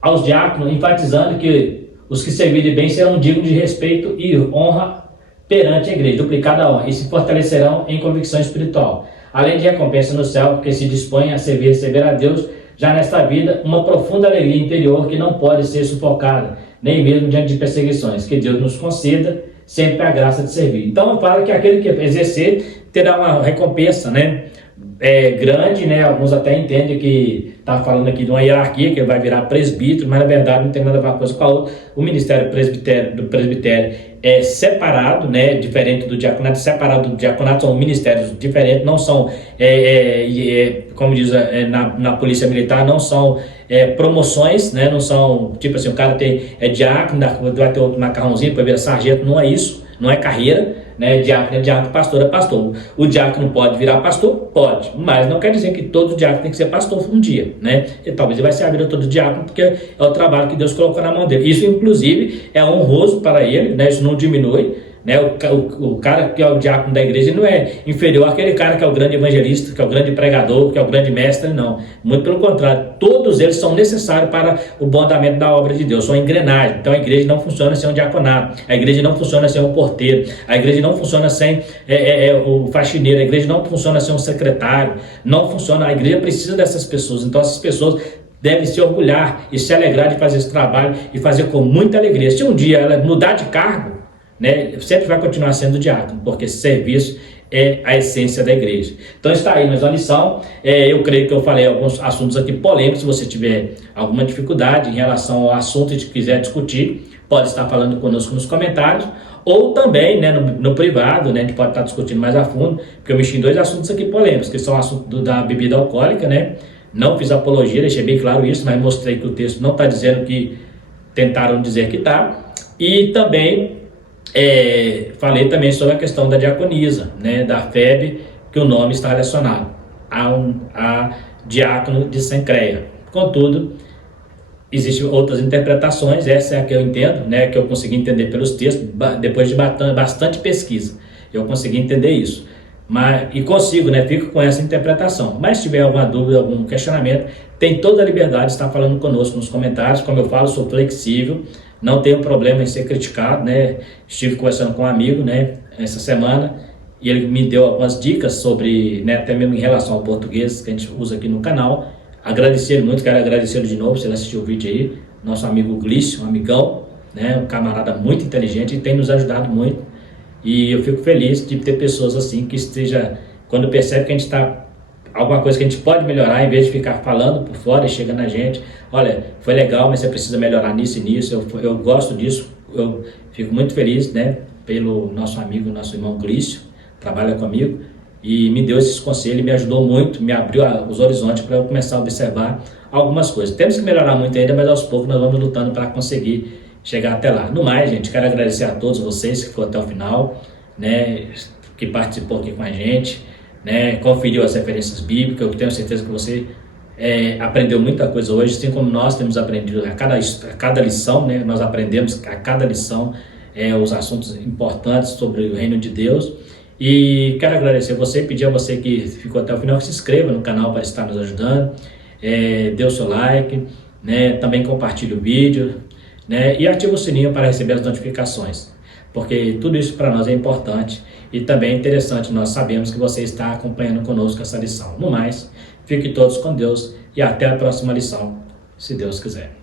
aos diáconos, enfatizando que os que servirem bem serão dignos de respeito e honra perante a igreja, duplicada a honra, e se fortalecerão em convicção espiritual, além de recompensa no céu, porque se dispõem a servir e receber a Deus, já nesta vida, uma profunda alegria interior que não pode ser sufocada, nem mesmo diante de perseguições. Que Deus nos conceda sempre a graça de servir. Então, fala que aquele que exercer terá uma recompensa, né? grande, né? Alguns até entendem que está falando aqui de uma hierarquia, que ele vai virar presbítero, mas na verdade não tem nada a ver uma coisa com a outra. O ministério do presbitério é separado, né? Diferente do diaconato, separado do diaconato, são ministérios diferentes, não são, como diz na polícia militar, não são promoções, né? Não são, tipo assim, o cara diácono, vai ter outro macarrãozinho, depois vira sargento, não é isso, não é carreira. Né? Diácono é diácono, pastor é pastor. O diácono pode virar pastor? Pode, mas não quer dizer que todo diácono tem que ser pastor um dia, né? E talvez ele vai ser a vida todo diácono, porque é o trabalho que Deus colocou na mão dele. Isso, inclusive, é honroso para ele, né? Isso não diminui, né? O cara que é o diácono da igreja não é inferior àquele cara que é o grande evangelista, que é o grande pregador, que é o grande mestre, não. Muito pelo contrário, todos eles são necessários para o bom andamento da obra de Deus, são engrenagens. Então a igreja não funciona sem um diaconato, a igreja não funciona sem um porteiro, a igreja não funciona sem o faxineiro, a igreja não funciona sem um secretário, não funciona, a igreja precisa dessas pessoas. Então essas pessoas devem se orgulhar e se alegrar de fazer esse trabalho e fazer com muita alegria. Se um dia ela mudar de cargo, né, sempre vai continuar sendo diácono, porque esse serviço é a essência da igreja. Então está aí mais uma lição. Eu creio que eu falei alguns assuntos aqui polêmicos. Se você tiver alguma dificuldade em relação ao assunto e quiser discutir, pode estar falando conosco nos comentários, ou também, né, no privado, né, a gente pode estar discutindo mais a fundo, porque eu mexi em dois assuntos aqui polêmicos, que são o assunto da bebida alcoólica, né? Não fiz apologia, deixei bem claro isso, mas mostrei que o texto não está dizendo que tentaram dizer que está. E também falei também sobre a questão da diaconisa, né, da FEB, que o nome está relacionado a diácono de Sencreia. Contudo, existem outras interpretações, essa é a que eu entendo, né, que eu consegui entender pelos textos, depois de bastante pesquisa, eu consegui entender isso. E consigo, né, fico com essa interpretação. Mas se tiver alguma dúvida, algum questionamento, tem toda a liberdade de estar falando conosco nos comentários. Como eu falo, sou flexível, não tenho problema em ser criticado, né? Estive conversando com um amigo, né, essa semana, e ele me deu algumas dicas sobre, né, até mesmo em relação ao português que a gente usa aqui no canal. Agradecer ele muito, quero agradecer ele de novo, se ele assistiu o vídeo aí, nosso amigo Glício, um amigão, né, um camarada muito inteligente e tem nos ajudado muito. E eu fico feliz de ter pessoas assim que esteja, quando percebe que a gente está, alguma coisa que a gente pode melhorar, em vez de ficar falando por fora e chega na gente, olha, foi legal, mas você precisa melhorar nisso e nisso, eu gosto disso, eu fico muito feliz, né, pelo nosso amigo, nosso irmão Glício, trabalha comigo, e me deu esses conselhos, me ajudou muito, me abriu os horizontes para eu começar a observar algumas coisas. Temos que melhorar muito ainda, mas aos poucos nós vamos lutando para conseguir chegar até lá. No mais, gente, quero agradecer a todos vocês que foram até o final, né, que participou aqui com a gente, né, conferiu as referências bíblicas. Eu tenho certeza que você aprendeu muita coisa hoje, assim como nós temos aprendido a cada lição, né, nós aprendemos a cada lição os assuntos importantes sobre o reino de Deus. E quero agradecer você, pedir a você que ficou até o final que se inscreva no canal para estar nos ajudando, dê o seu like, né, também compartilhe o vídeo, né, e ative o sininho para receber as notificações, porque tudo isso para nós é importante e também é interessante, nós sabemos que você está acompanhando conosco essa lição. No mais, fiquem todos com Deus e até a próxima lição, se Deus quiser.